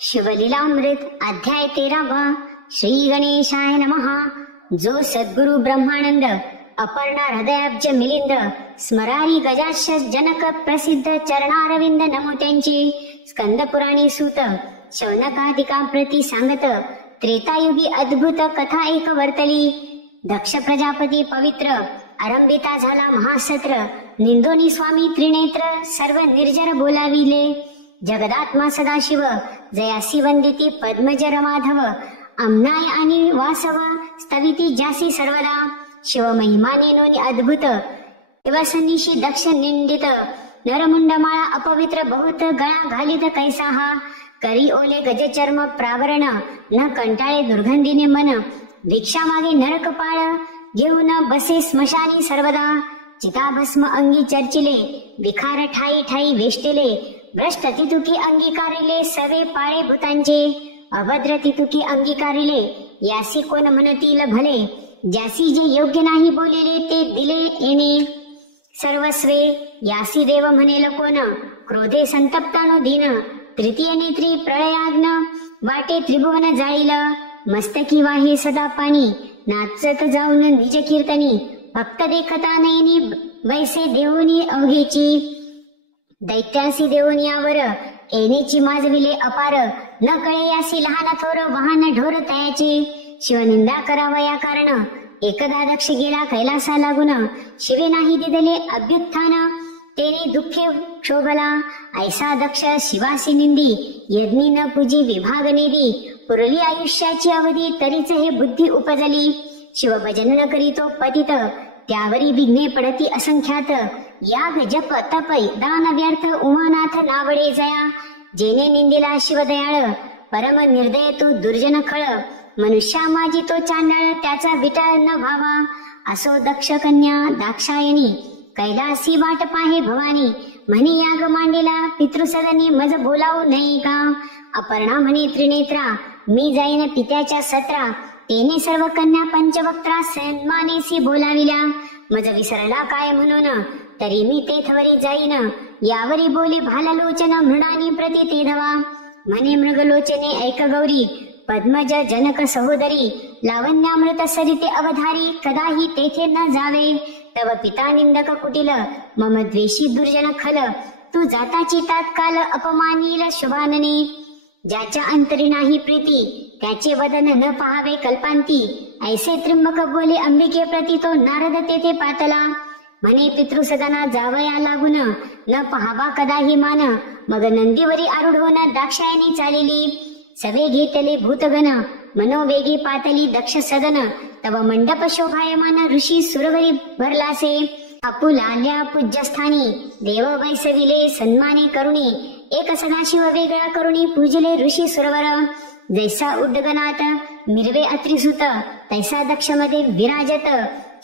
शिवलीलामृत अध्याय 13वा. श्री गणेशाय नमः. जो सद्गुरु ब्रह्मानंद अपर्णा हृदयाब्ज मिलिंद स्मरारी गजाश जनक प्रसिद्ध चरणारविंद नमो त्यांचे. स्कंद पुराणी सूत शौनकादिका प्रती सांगत त्रेतायुगी अद्भुत कथा एक वर्तली. दक्ष प्रजापती पवित्र आरंभिता झाला महासत्र. निंदोनी स्वामी त्रिनेत्र सर्व निर्जर बोलाविले. जगदात्मा सदाशिव जयासी वंदिती पद्मज रमाधव. आमनाय आणि वासव स्तविती जासी सर्वदा. शिव महिमाने नोनी अद्भुत दिवसनिशी दक्ष निंदित. नरमुंडमाळा अपवित्र बहुत गळा घालित कैसा हा. करी ओले गजचर्म प्रावरण न कंटाळे दुर्गंधीने मन. भिक्षा मागे नरकपाळ घेऊन बसे स्मशानी सर्वदा. चिताभस्म अंगी चर्चिले विखार ठाई ठाई वेष्टिले. भ्रष्ट तितुकी अंगीकारिले सवे पाळे भूतांचे. अभद्र तितुकी अंगीकारिले यासी कोण म्हणतील भले. ज्यासी जे योग्य नाही बोलिले ते दिले येणे सर्वस्वे. यासी देव म्हणेल कोण क्रोधे संतप्तानो दीन. तृतीय नेत्री प्रळयाग्न वाटे त्रिभुवन जाईल. मस्तकी वाहे सदा पाणी नाचत जाऊन निज कीर्तनी. भक्त देखता नयनी वैसे देऊनी अवघेची. दैत्यासी देऊन यावर येणेची माजविले अपार. न कळे यासी लहान थोर वाहन ढोर तयाचे. शिवनिंदा करावा या कारण एकदा दक्ष गेला कैलासा लागून. शिवे नाही दिदले अभ्युत्थान तेने दुःखे क्षोभला. ऐसा दक्ष शिवासी निंदी यज्ञी न पूजी विभाग नेदी. पुरली आयुष्याची अवधी तरीच हे बुद्धी उपजली. शिवभजन न करीतो पतित त्यावरी विघ्ने पडती असंख्यात. याग जप तप दान व्यर्थ उमानाथ नावडे जया. जेने निंदिला शिवदयाळ परम निर्दय तो दुर्जन खळ. मनुष्या माझी तो चांडळ त्याचा विटाळ न व्हावा. असो दक्ष कन्या दाक्षायणी कैलासी वाट पाहे भवानी. म्हणे याग मांडीला पितृसदनी मज बोलावू नये का. अपर्णा म्हणे त्रिनेत्रा मी जाईन पित्याच्या सत्रा. तेने सर्व कन्या पंचवक्त्रा सन्मानेसी बोलाविल्या. मज विसरला काय म्हणून तरी मी तेथवरी जाईन. यावरी बोली भाललोचन मृडानी प्रति ते धवा. म्हणे मृगलोचने ऐक गौरी पद्मज जनक सहोदरी. लावण्यामृत सरिते अवधारी कदाही तेथे न जावे. तव पिता निंदक कुटिल मम द्वेषी दुर्जन खल. तू जाताची तात्काल अपमानील शुभानने. ज्याच्या अंतरी नाही प्रीती त्याचे वदन न पहावे कल्पांती. ऐसे त्रिंबक बोले अंबिके प्रती तो नारद तेथे पातला. म्हणे पितृसदना जावया लागून न पहावा कदाही मान. मग नंदीवरी आरूढ होऊन दाक्षायणी चालिली. सवे घेतले भूतगण मनोवेगी पातली दक्ष सदन. तव मंडप शोभायमान ऋषी सुरवरी भरलासे. आपुलाल्या पूज्यस्थानी देव वैसविले सन्माने करुणी. एक सदाशिव वेगळा करुणी पूजले ऋषी सुरवर. जैसा उड्डगनात मिरवे अत्रिसुत तैसा दक्ष मध्ये विराजत.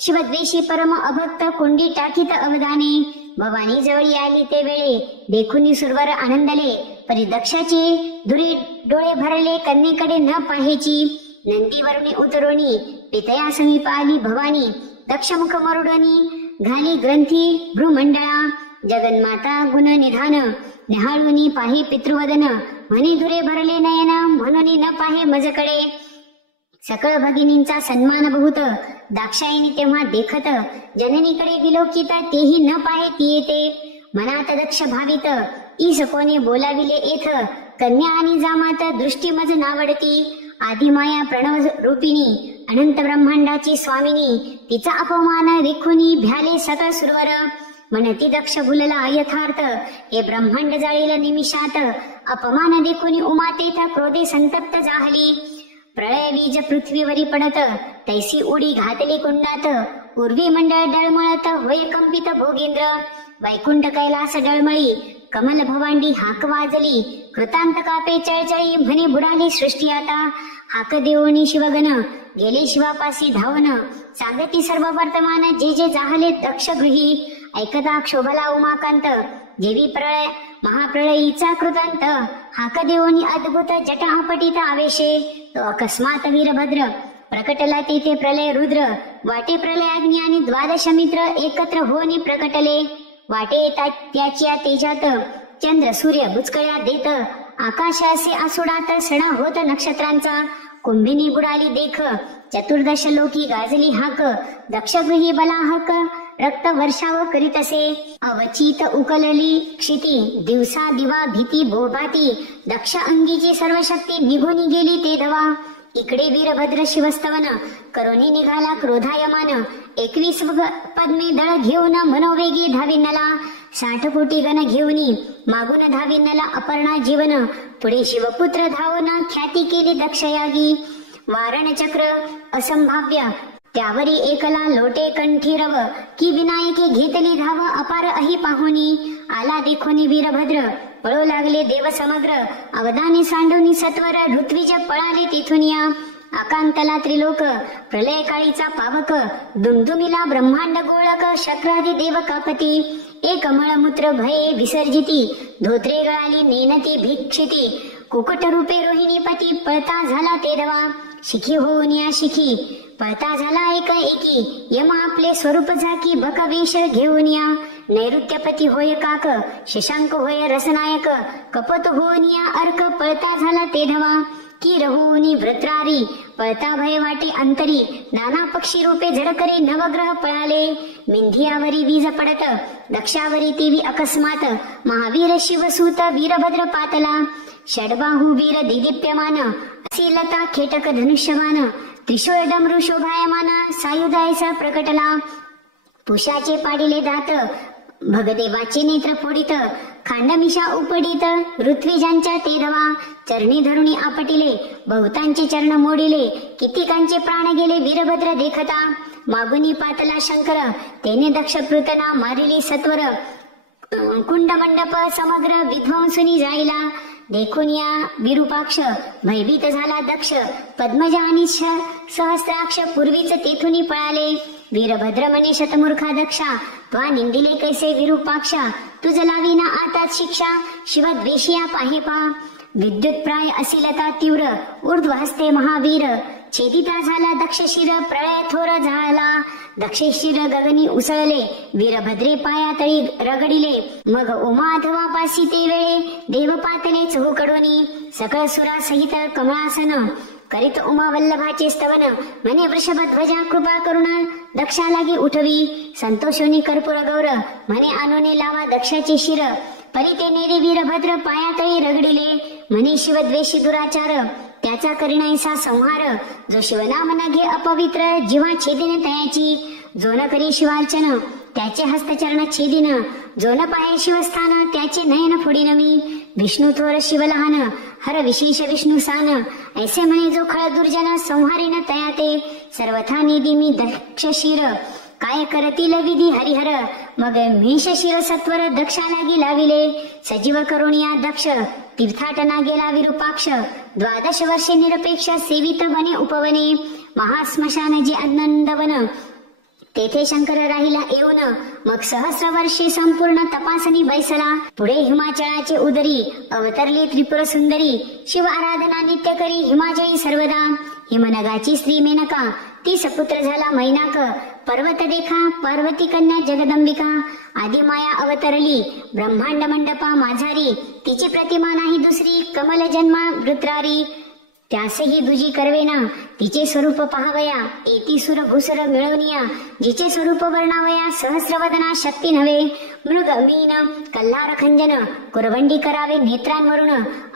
शिवद्वेषी परम अभक्त कोंडी टाकीत अवधाने. भवानी जवळी आली ते वेळे देखुनी सुरवर आनंदले. परी दक्षाचे धुरी डोळे भरले कन्येकडे न पाहेची. नंदीवरुणी उतरोणी पितया समीप आली भवानी. दक्ष मुख मरुडणी घाली ग्रंथी भ्रूमंडळा. जगन्माता गुण निधान निहाळूनी पाही पितृवदन. म्हणे धुरे भरले नयन म्हणून न पाहे मजकडे. सकळ भगिनींचा सन्मान बहुत दाक्षायणी तेव्हा देखत. जननीकडे विलोकित तेही न पाहे ती येते. मनात दक्ष भावित ईस कोणी बोलाविले येथ. कन्या आणि जामात दृष्टी मज नावडती. आदिमाया प्रणव रूपिणी अनंत ब्रह्मांडाची स्वामिनी. तिचा अपमान रेखुनी भ्याले सकळ सुरवर. म्हणती दक्ष भुलला यथार्थ हे ब्रह्मांड जाळील निमिषात. अपमान देखुनी उमा तेथ क्रोधे संतप्त जाहली. प्रळय बीज पृथ्वीवरी पडत तैसी उडी घातली कुंडात. पूर्वी मंडळ डळमळत होय कंपित भोगेंद्र. वैकुंठ कैलास डळमळी कमल भवांडी हाक वाजली. कृतांत कापे चळचळी म्हणे बुडाली सृष्टी आता. हाक देवोनी शिवगण गेले शिवापासी धावन. सांगती सर्व वर्तमान जे जे जाहले दक्ष गृही. ऐकता क्षोभला उमाकांत जेवी प्रळय महाप्रळयीचा कृतांत. हाक देवोनी अद्भुत जटा अपटित आवेशे. तो अकस्मात वीरभद्र प्रकटला तेथे प्रलय रुद्र. वाटे प्रलय अग्नी आणि द्वादश मित्र एकत्र होनी प्रकटले. वाटे येतात त्याच्या तेजात चंद्र सूर्य बुचकळ्या देत, आकाशासे आसुडात सणा होत नक्षत्रांचा. कुंभिनी बुडाली देख, चतुर्दश लोकी गाजली हाक, दक्षगृही बलाहक रक्त वर्षाव करीतसे. अवचित उकलली क्षिती, दिवसा दिवा भीती बोभाती, दक्ष अंगीची सर्व शक्ती निघून गेली ते धवा. इकडे वीरभद्र शिवस्तवन करोनी निघाला क्रोधायमान, 21 पद्मे दळ घेऊन मनोवेगी धाविनला. 60 कोटी गण घेऊनी मागून धाविनला अपर्णा जीवन, पुढे शिवपुत्र धावून ख्याती केली दक्षयागी. वारण चक्र असंभाव्य त्यावरी एकला लोटे कंठी रव, की विनायके घेतली धाव अपार अहि पाहुनी. आला देखोनी वीरभद्र पळू लागले देव समग्र, अवदानी सांडूनी सत्वर ऋत्विज पळाले तेथुनिया. आकांतला त्रिलोक प्रलय काळीचा पावक, दुमदुमिला ब्रह्मांड गोळक शक्रादी देव कापती. एक मळमूत्र भये विसर्जिती, धोत्रे गळाली नेनती भिक्षिती. कुकुट रूपे रोहिणी पती पळता झाला ते धवा. शिखी होऊन या शिखी पळता झाला एक एकी, यम आपले स्वरूप झाकी बकवेश घेऊन या. नैऋत्यपती होय काक, शशांक होय रसनायक, कपत होऊन या अर्क पळता झाला ते धवा. की रहुनी व्रत्रारी पळता भय वाटे अंतरी, नाना पक्षी रूपे झडकरी नवग्रह पळाले. मिंधियावरी वीज पडत, दक्षावरी तेवी अकस्मात, महावीर शिवसूत वीरभद्र पातला. षडबाहू वीर दिदीप्यमान, असीलता खेटक धनुष्यमान, त्रिशूळ डमरू शोभायमान, सायुधायसा प्रकटला. पुषाचे पाडिले दात, भगदेवाचे नेत्र फोडित, खांडमिषा उपडित, ऋत्विजांच्या ते धवा. चरणी धरुणी आपटिले, बहुतांचे चरण मोडिले, कितीकांचे प्राण गेले वीरभद्र देखता. मागुनी पातला शंकर, तेने दक्ष पृतना मारिली सत्वर, कुंड मंडप समग्र विध्वंसुनी जाईला. देखून या विरूपाक्ष भयभीत झाला दक्ष, पद्मजा आणि सहस्राक्ष पूर्वीच तेथुनी पळाले. वीरभद्र म्हणे शतमूर्खा दक्षा, त्वा निंदिले कैसे विरूपाक्षा, तुझ लावीना आताच शिक्षा, शिवद्वेषिया पाहे पा. विद्युत प्राय असिलता तीव्र, ऊर्ध्व हस्ते महावीर, छेदिता झाला दक्ष शिर, प्रळय थोर झाला. दक्षे शिर गगनी उसळले, वीरभद्रे पायातळी रगडिले. मग उमाधवा पासी ते वेळे, देव पातले चहूकडोनी. सकळ सुरा सहित कमळासन, करीत उमा वल्लभाचे स्तवन. म्हणे वृषभध्वजा कृपा करुण, दक्षा लागी उठवी. संतोषोनी कर्पूर गौर, म्हणे आणूने लावा दक्षाचे शिर. परी ते नेरे वीरभद्र पायातळी रगडिले. म्हणे शिवद्वेषी दुराचार, त्याचा करिणाईसा संहार. जो शिवनाम न घे अपवित्र, जिव्हा छेदिन तयाची. जो न करी शिवार्चन, त्याचे हस्तचरण छेदिन. जो न पाहे शिवस्थान, त्याचे नयन फोडीन मी. विष्णू थोर शिव लहान, हर विशेष विष्णू सान. ऐसे म्हणे जो खळ दुर्जन, संहारीन तयाते. सर्वथा निधी मी दक्ष शिर, काय करतील विधी हरिहर. मग मेष शिर सत्वर दक्षा लागी लाविले. सजीव करुणिया दक्ष, तीर्थाटना गेला विरूपाक्ष. 12 वर्षे निरपेक्ष, सेवित वने उपवने. महास्मशान जे आनंदवन, तेथे शंकर राहिला येऊन. मग सहस्र वर्षे संपूर्ण तपासणी बैसला. पुढे हिमाचळाचे उदरी, अवतरली त्रिपुर सुंदरी. शिव आराधना नित्य करी हिमाचळी सर्वदा. हिमनगाची स्त्री मेनका, ती सपुत्र झाला मैनाक. पर्वत देखा पार्वती कन्या जगदंबिका. आदिमाया अवतरली ब्रह्मांड मंडपा माझारी. तिची प्रतिमा नाही दुसरी, कमल जन्मा वृत्रारी. त्यासही दुजी करवेना, तिचे स्वरूप पाहावया. एती सुर भूसुर मिळवनिया, जिचे स्वरूप वर्णावया. सहस्रवदना शक्ती नव्हे, मृग मीन कल्हार खंजन. कुरवंडी करावे नेत्रांवरून,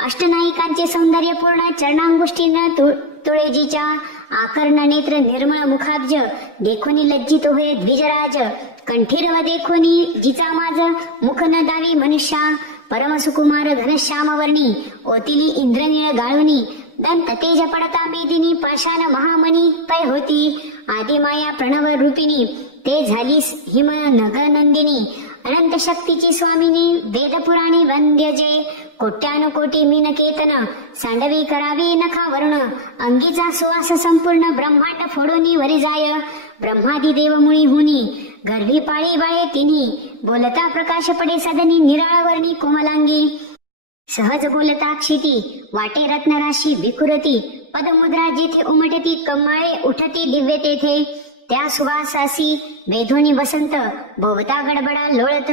अष्टनायिकांचे सौंदर्य पूर्ण. चरणांगुष्टीन तुळेजीच्या, आकर्ण नेत्र निर्मळ मुखाब्ज. देखोनी लज्जित होय द्विजराज, कंठीरव देखोनी जिचा माझ. मुख न दावी मनुष्या, परम सुकुमार घनश्याम वर्णी. ओतिली इंद्रनीळ गाळुनी, दंत तेज पडता मेदिनी. पाषाण महामणी पै होती, आदिमाया प्रणव रूपिणी. ते झाली हिम नगनंदिनी, अनंत शक्तीची स्वामिनी. वेदपुराणी वंद्य जे, कोट्यानुकोटी मीनकेतन. सांडवी करावी नखा वरुण, अंगीचा सुवास संपूर्ण. ब्रह्मांड फोडूनी वरी जाय, ब्रह्मादी देव मुळी हुनी. गर्भी पाळी बाळे तिन्ही, बोलता प्रकाश पडे सदनी. निराळ वर्णी कोमलांगी, सहज बोलता क्षिती. वाटे रत्नराशी विखुरती, पदमुद्रा जेथे उमटती. कमळे उठती दिव्य तेथे, त्या सुवासासी वेधोनी वसंत. भोवता गडबडा लोळत,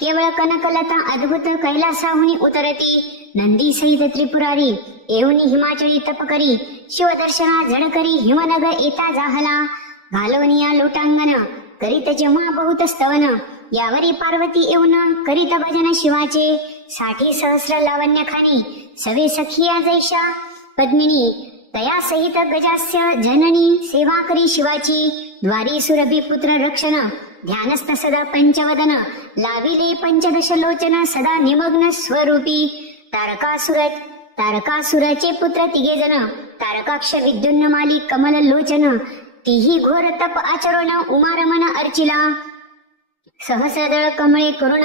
केवळ कनकलता अद्भुत कैलासाहुनी उतरती। नंदी सहित त्रिपुरारी येऊनी हिमाचळी तप करी, शिवदर्शना जड करी हिमनग येता जाहला। घालवनिया लोटांगण करीत जेव्हा बहुत स्तवन, यावरी पार्वती येऊन करीत भजन शिवाचे। 60 सहस्र लावण्य खानी सवे सखिया जैशा, पद्मिनी तया सहित गजास्य जननी सेवा करी शिवाची। द्वारी सुरभी पुत्र रक्षण ध्यानस्थ सदा पंचवदन, लाविले पंचदश लोचन सदा निमग्न स्वरूपी। तारकासुराचे पुत्र तिघे जण, तारकाक्ष विद्युन्नमाली कमल लोचन, तीही घोर तप आचरण उमारमन अर्चिला। सहस्रदळ कमळे करुण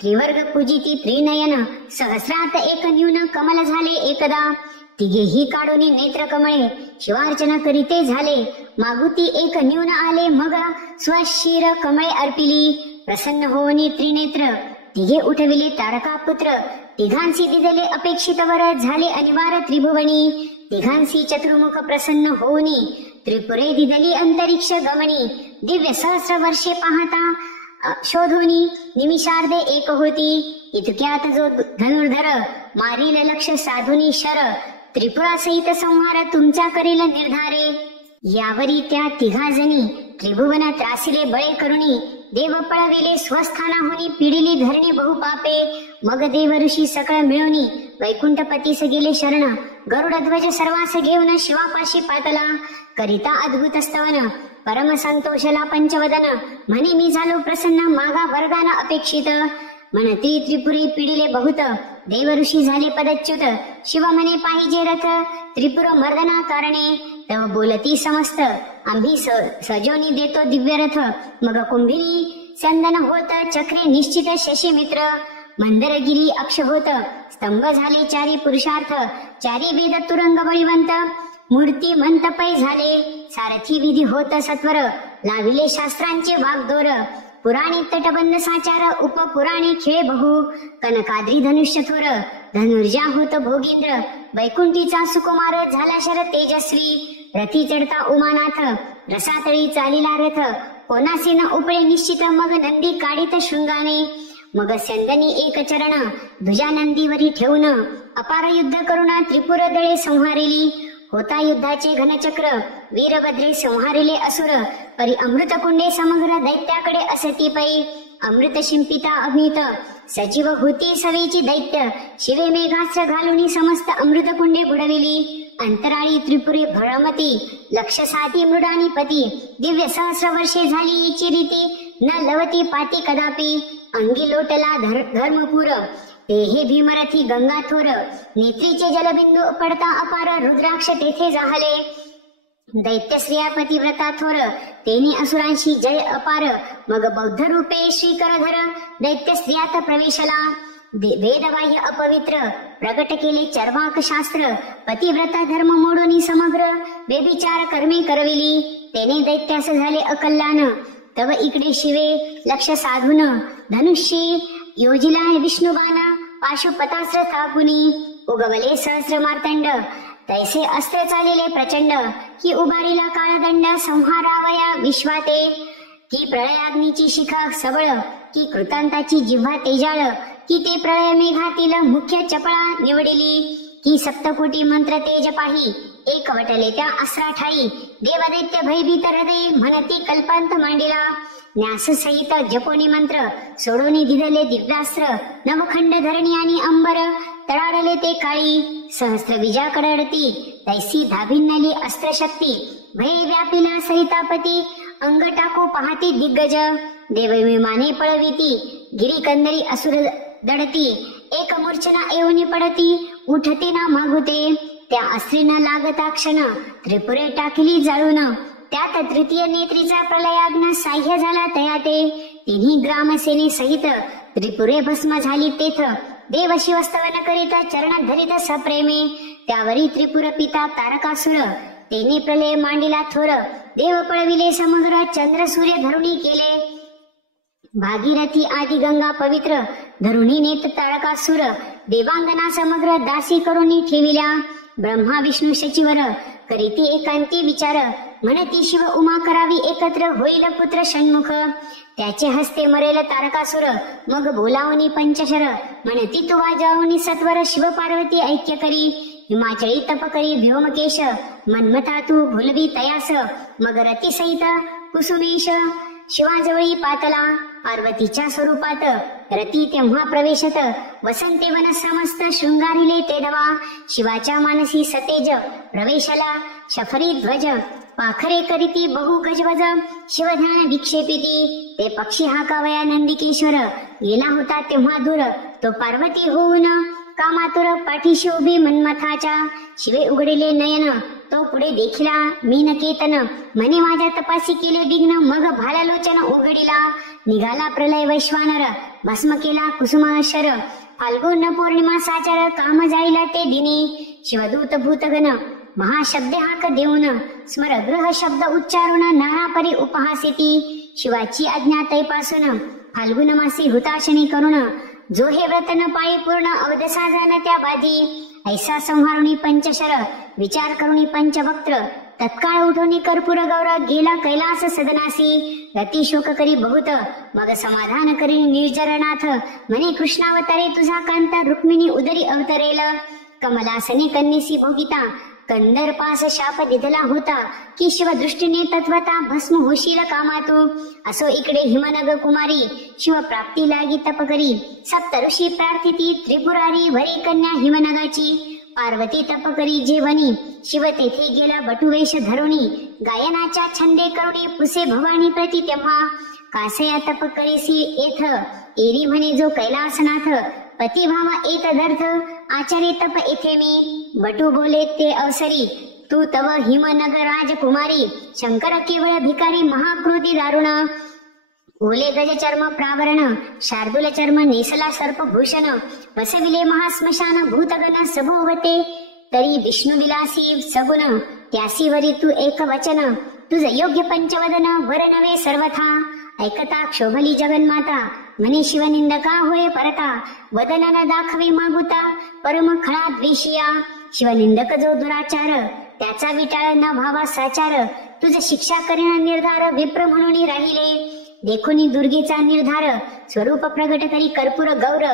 त्रिवर्ग पूजिती त्रिनयन, सहस्रात एक न्यून कमल झाले एकदा। तिघेही काढून नेत्र कमळे शिवार्चना करीते झाले, मागुती एक न्यून आले मग स्वशीर कमळे अर्पिली। प्रसन्न होऊनी त्रिनेत्र तिघे उठविले तारका पुत्र, तिघांसी दिदले अपेक्षित वर झाले अनिवार्य त्रिभुवनी। तिघांसी चतुर्मुख प्रसन्न होऊनी त्रिपुरे दिदली अंतरिक्ष गमनी। दिव्य सहस्र वर्षे पाहता शोधुनी निमिषार्धे एक होती। इतक्यात जो धनुर्धर मारील लक्ष साधुनी शर, त्रिपुरा सहित संहार तुमचा करील निर्धारे। यावरी त्या तिघाजणी त्रिभुवन त्रासिले बळे करुणी, देव पळविले स्वस्थानाहुनी पिडिली धरणी बहुपापे। मग देव ऋषी सकळ मिळवणी वैकुंठपतीस गेले शरण, गरुड ध्वज सर्वास घेऊन शिवापाशी पातला। करिता अद्भुत स्तवन परम संतोषला पंचवदन, म्हणे मी झालो प्रसन्न मागा वरदान अपेक्षित। म्हणती त्रिपुरी पिडिले बहुत, देव ऋषी झाले पदच्युत। शिव म्हणे पाहिजे रथ त्रिपुर मर्दना कारणे, तव बोलती समस्त आम्ही सजोनी देतो दिव्य रथ। मग कुंभिनी चंदन होत चक्रे निश्चित शशी मित्र, मंदरगिरी अक्ष होत स्तंभ झाले चारी पुरुषार्थ। चारी वेद तुरंग बळीवंत मूर्ती मंतपै झाले, सारथी विधी होत सत्वर लाविले शास्त्रांचे वागदोर। पुराणे तटबंध साचार उपपुराणे खेळ बहु, कनकाद्री धनुष्य थोर धनुर्जा होत भोगींद्र। वैकुंठीचा सुकुमार झाला शर तेजस्वी, रथी चढता उमानाथ रसातळी चालिला रथ। कोणासी न उपळे निश्चित मग नंदी काढित शृंगाने, मग स्यंदनी एक चरण दुजा नंदीवरी ठेवून, अपार युद्ध करुण त्रिपुर दळे संहारिली। होता युद्धाचे घनचक्र वीरभद्रे संहारिले असुर, परी अमृत कुंडे समग्र दैत्याकडे असती पै। अमृत शिंपिता अमित सजीव होती सवेची दैत्य, शिवे मेघास्त्र घालुनी समस्त अमृत कुंडे बुडविली। अंतराळी त्रिपुरे भ्रमती लक्ष साधी मृडानी पती, दिव्य सहस्र वर्षे झाली चिरिती न लवती पाती कदापि। अंगी लोटला धर्मपूर तेहे भीमरथी गंगाथोर, नेत्रीचे जलबिंदू पडता अपार रुद्राक्ष तेथे जाहले। दैत्य स्त्रिया पतिव्रता थोर तेने असुरांशी जय अपार, मग बौद्ध रूपे श्रीकरधर दैत्य स्त्रियात प्रवेशला। वेदबाह्य अपवित्र प्रगट केले चर्वाक शास्त्र, पतिव्रता धर्म मोडून समग्र व्यभिचार कर्मे करविली। तेने दैत्यास झाले अकल्याण, तव इकडे शिवे लक्ष साधून धनुष्य योजिला विष्णुबाण। पाशुपतास्त्र स्थापुनी उगवले सहस्र मार्तंड, तैसे अस्त्र चालिले प्रचंड। की उभारिला काळदंड संहारावया विश्वाते, की प्रळयाग्नीची शिखा सबळ, की कृतांताची जिव्हा तेजाळ। की ते प्रळय मेघातील मुख्य चपळा निवडिली, की सप्तकोटी मंत्र तेज पाही एकवटले त्या अस्रा ठाई। देवदैत्य भयभीत हृदय म्हणती कल्पांत मांडिला, न्यास सहित जपोनी मंत्र सोडून दिधले दिव्यास्त्र। नवखंड धरणी आणि अंबर तळाडले ते काळी, सहस्त्र विजा कडडती तैसी धाभिन्नली अस्त्रशक्ती। भय व्यापिला सहितापती अंग टाको पाहती दिग्गज, देवविमाने पळविती गिरीकंदरी असुर दडती। एक मूर्छना येऊनी पडती उठते ना मागुते, त्या अस्त्रीना लागता क्षण त्रिपुरे टाकली जाळून। त्यात तृतीय नेत्रीचा प्रलयाग्न साह्य झाला तयाते, तिन्ही ग्रामसेनी सहित त्रिपुरे भस्म झाली तेथ। देव शिवस्तवन करीत चरण धरित सप्रेमे, त्यावरी त्रिपुर पिता तारकासुर तेने प्रलय मांडिला थोर। देव पळविले समग्र चंद्र सूर्य धरुणी केले, भागीरथी आदि गंगा पवित्र धरुणी नेत तारकासुर। देवांगना समग्र दासी करुणी ठेविल्या, ब्रह्मा विष्णू शचीवर करीती एकांती विचार। म्हणती शिव उमा करावी एकत्र, होईल पुत्र षण्मुख. त्याचे हस्ते मरेल तारकासुर, मग बोलावनी पंचशर. म्हणती तू वाजावनी सत्वर, शिव पार्वती ऐक्य करी. हिमाचळी तप करी व्योमकेश, मन्मथा तू भुलवी तयास. मग रती सहित कुसुमेश, शिवाजवळी पातला. पार्वतीच्या स्वरूपात रती तेव्हा प्रवेशत, वसंते वन समस्त शृंगारिले ते धवा. शिवाच्या मानसी सतेज प्रवेशला, शफरी ध्वज पाखरे करीती बहु गजवज. शिवध्यान विक्षेपिती ते पक्षी हाकावया नंदिकेश्वर. गेला होता तेव्हा दूर तो पार्वती होऊन, कामातुर पाठीशी उभी मन्मथाच्या. शिवे उघडिले नयन तो पुढे देखिला मीनकेतन. म्हणे माझ्या तपासी केले विघ्न, मग भालालोचन उघडिला. निघाला प्रलय वैश्वानर, भस्म केला कुसुमाशर. फाल्गुन पौर्णिमा साचार, काम जाईला ते दिनी. शिवदूत भूतगण महाशब्दे हाक देऊन, स्मरगृह शब्द उच्चारून नानापरी उपहासिती. शिवाची आज्ञा तैपासून फाल्गुन मासी हुताशनी करून, जो हे व्रत न पायी पूर्ण अवदसा जाण त्या बाधी. ऐसा संहारुणी पंचशर, विचार करुणी पंचवक्त्र. तत्काळ उठवणी कर्पूर गौर, गेला कैलास सदनासी. रती शोक करी बहुत, मग समाधान करी निर्जरनाथ. म्हणे कृष्णावतारे तुझा कांता, रुक्मिणी उदरी अवतरेल. कमलासने कन्यसी भोगिता, कंदर्पास शाप दिधला होता. की शिवदृष्टीने तत्वता भस्म होशील कामातू. असो इकडे हिमनग कुमारी, शिव प्राप्ती लागी तप करी. सप्त ऋषी प्रार्थिती त्रिपुरारी, वरी कन्या हिमनगाची. पार्वती तप करी जेवणी, शिव तेथे गेला बटुवेश धरुणी. गायनाच्या छंदे करुणी, पुसे भवानी प्रति तेव्हा. कासया तप करीसी एथ, एरी म्हणे जो कैलासनाथ. पतिभावा येत दर्थ, आचार्य तप येथे मी. बटू बोले ते अवसरी, तू तव हिमनग राजकुमारी. शंकर केवळ भिकारी, महाक्रोधी दारुण. ओले गज चर्म प्रावरण, शार्दूल चर्म नेसला सर्पभूषण. बसविले महाश्मशान, भूतगण सभोवते. तरी विष्णू विलासी सगुण, त्यासी वरी तू एक वचन. तुझ योग्य पंचवदन, वर नवे सर्वथा. ऐकता क्षोभली जगन्माता, म्हणे शिवनिंदका होय परता. वदन न दाखवी मागुता, परम खळा द्वेषिया. शिवनिंदक जो दुराचार, त्याचा विटाळ न व्हावा साचार. तुझ शिक्षा करीन निर्धार, विप्र म्हणून राहिले. देखुनी दुर्गेचा निर्धार, स्वरूप प्रगट करी कर्पूर गौर.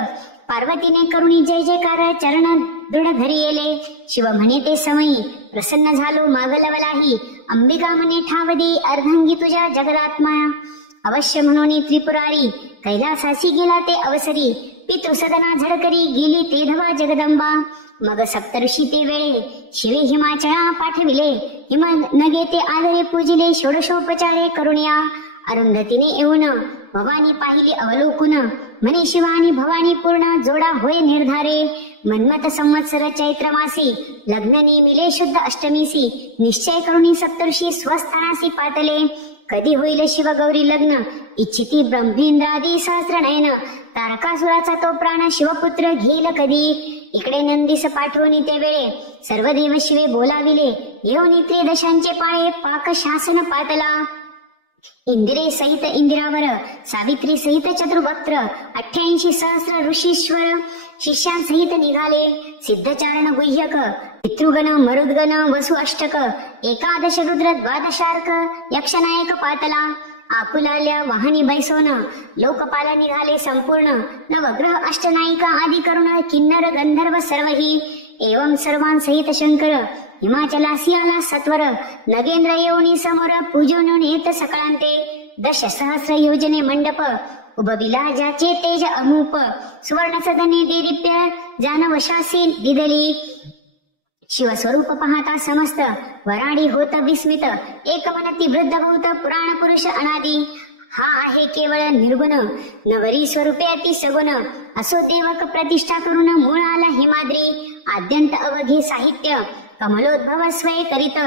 पार्वतीने करुणी जय जयकार, चरण दृढ धरियेले. शिव म्हणे ते समयी, प्रसन्न झालो मागलवलाही. अंबिका म्हणे ठाव दे, अर्धांगी तुझ्या जगदात्मा. अवश्य म्हणून त्रिपुरारी, कैलासासी गेला ते अवसरी. पितृसदना झडकरी, गेली ते धवा जगदंबा. मग सप्तऋषी ते वेळे, शिवे हिमाचळा पाठविले. हिम नगे ते आदरे पूजिले, षोडशोपचारे करुणिया. अरुंधतीने येऊन भवानी पाहिली अवलोकुन. म्हणे शिवानी भवानी पूर्ण, जोडा होय निर्धारे. मन्मथ संवत्सर चैत्र मासी, लग्न नेमिले शुद्ध अष्टमीसी. निश्चय करुणी सप्तऋषी स्वस्थानासी पातले. कधी होईल शिवगौरी लग्न, इच्छिती ब्रह्मेंद्रादी सहस्रनयन. तारकासुराचा तो प्राण, शिवपुत्र घेईल कधी. इकडे नंदीस पाठवणी ते वेळे, सर्व देव शिवे बोलाविले. येऊन त्रिदशांचे पाळे, पाक शासन पातला. इंदिरे सहित इंदिरावर, सावित्री सहित चतुर्भक्त. 88 सहस्र ऋषीश्वर शिष्यांसहित निघाले. सिद्धचारण गुह्यक, पितृगण मरुद्गण वसु अष्टक. 11 रुद्र 12 यक्षनायक पातला. आकुलाल्या वाहनी बैसोन, लोकपाल निघाले संपूर्ण. नवग्रह अष्टनायिका आदी करुण, किन्नर गंधर्व सर्वही. एवं सर्वांसहित शंकर हिमाचलासी आला सत्वर. नगेंद्र येऊनी समोर, पूजून येत सकळांते. 10 सहस्र योजने मंडप, उभविला ज्याचे तेज अमूप. सुवर्ण सदने देदीप्य, जानवशासी दिदली. शिवस्वरूप पाहता समस्त, वराडी होत विस्मित. एक मनती वृद्ध भूत, पुराण पुरुष अनादी. हा आहे केवळ निर्गुण, नवरी स्वरूपे अति सगुण. असो देवक प्रतिष्ठा करून, मूळ आला हिमाद्री. आद्यंत अवघे साहित्य, कमलोद्भव स्वय करीत.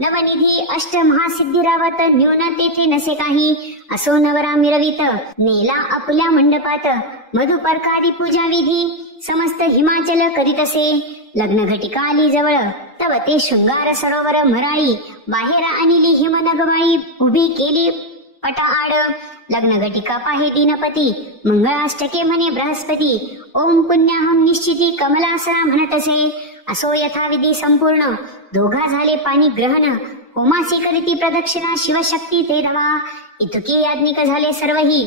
नवनिधी अष्ट महासिद्धी रावत, न्यून तेथे नसे काही. असो नवरा मिरवित, नेला आपल्या मंडपात. मधुपर्कादी पूजा विधी, समस्त हिमाचल करीतसे. लग्न घटिका आली जवळ, तव ते शृंगार सरोवर मराळी. बाहेर आणली हिमनगबाई, उभी केली पटाआड. लग्न घटिका पाहे दिनपती, मंगळाष्टके म्हणे बृहस्पती. ओम पुण्याहम निश्चिती, कमलासना म्हणतसे. असो यथाविधी संपूर्ण, दोघा झाले पाणी ग्रहण. होमासी करीती प्रदक्षिणा शिवशक्ती ते धवा. इतके याज्ञिक झाले सर्वही,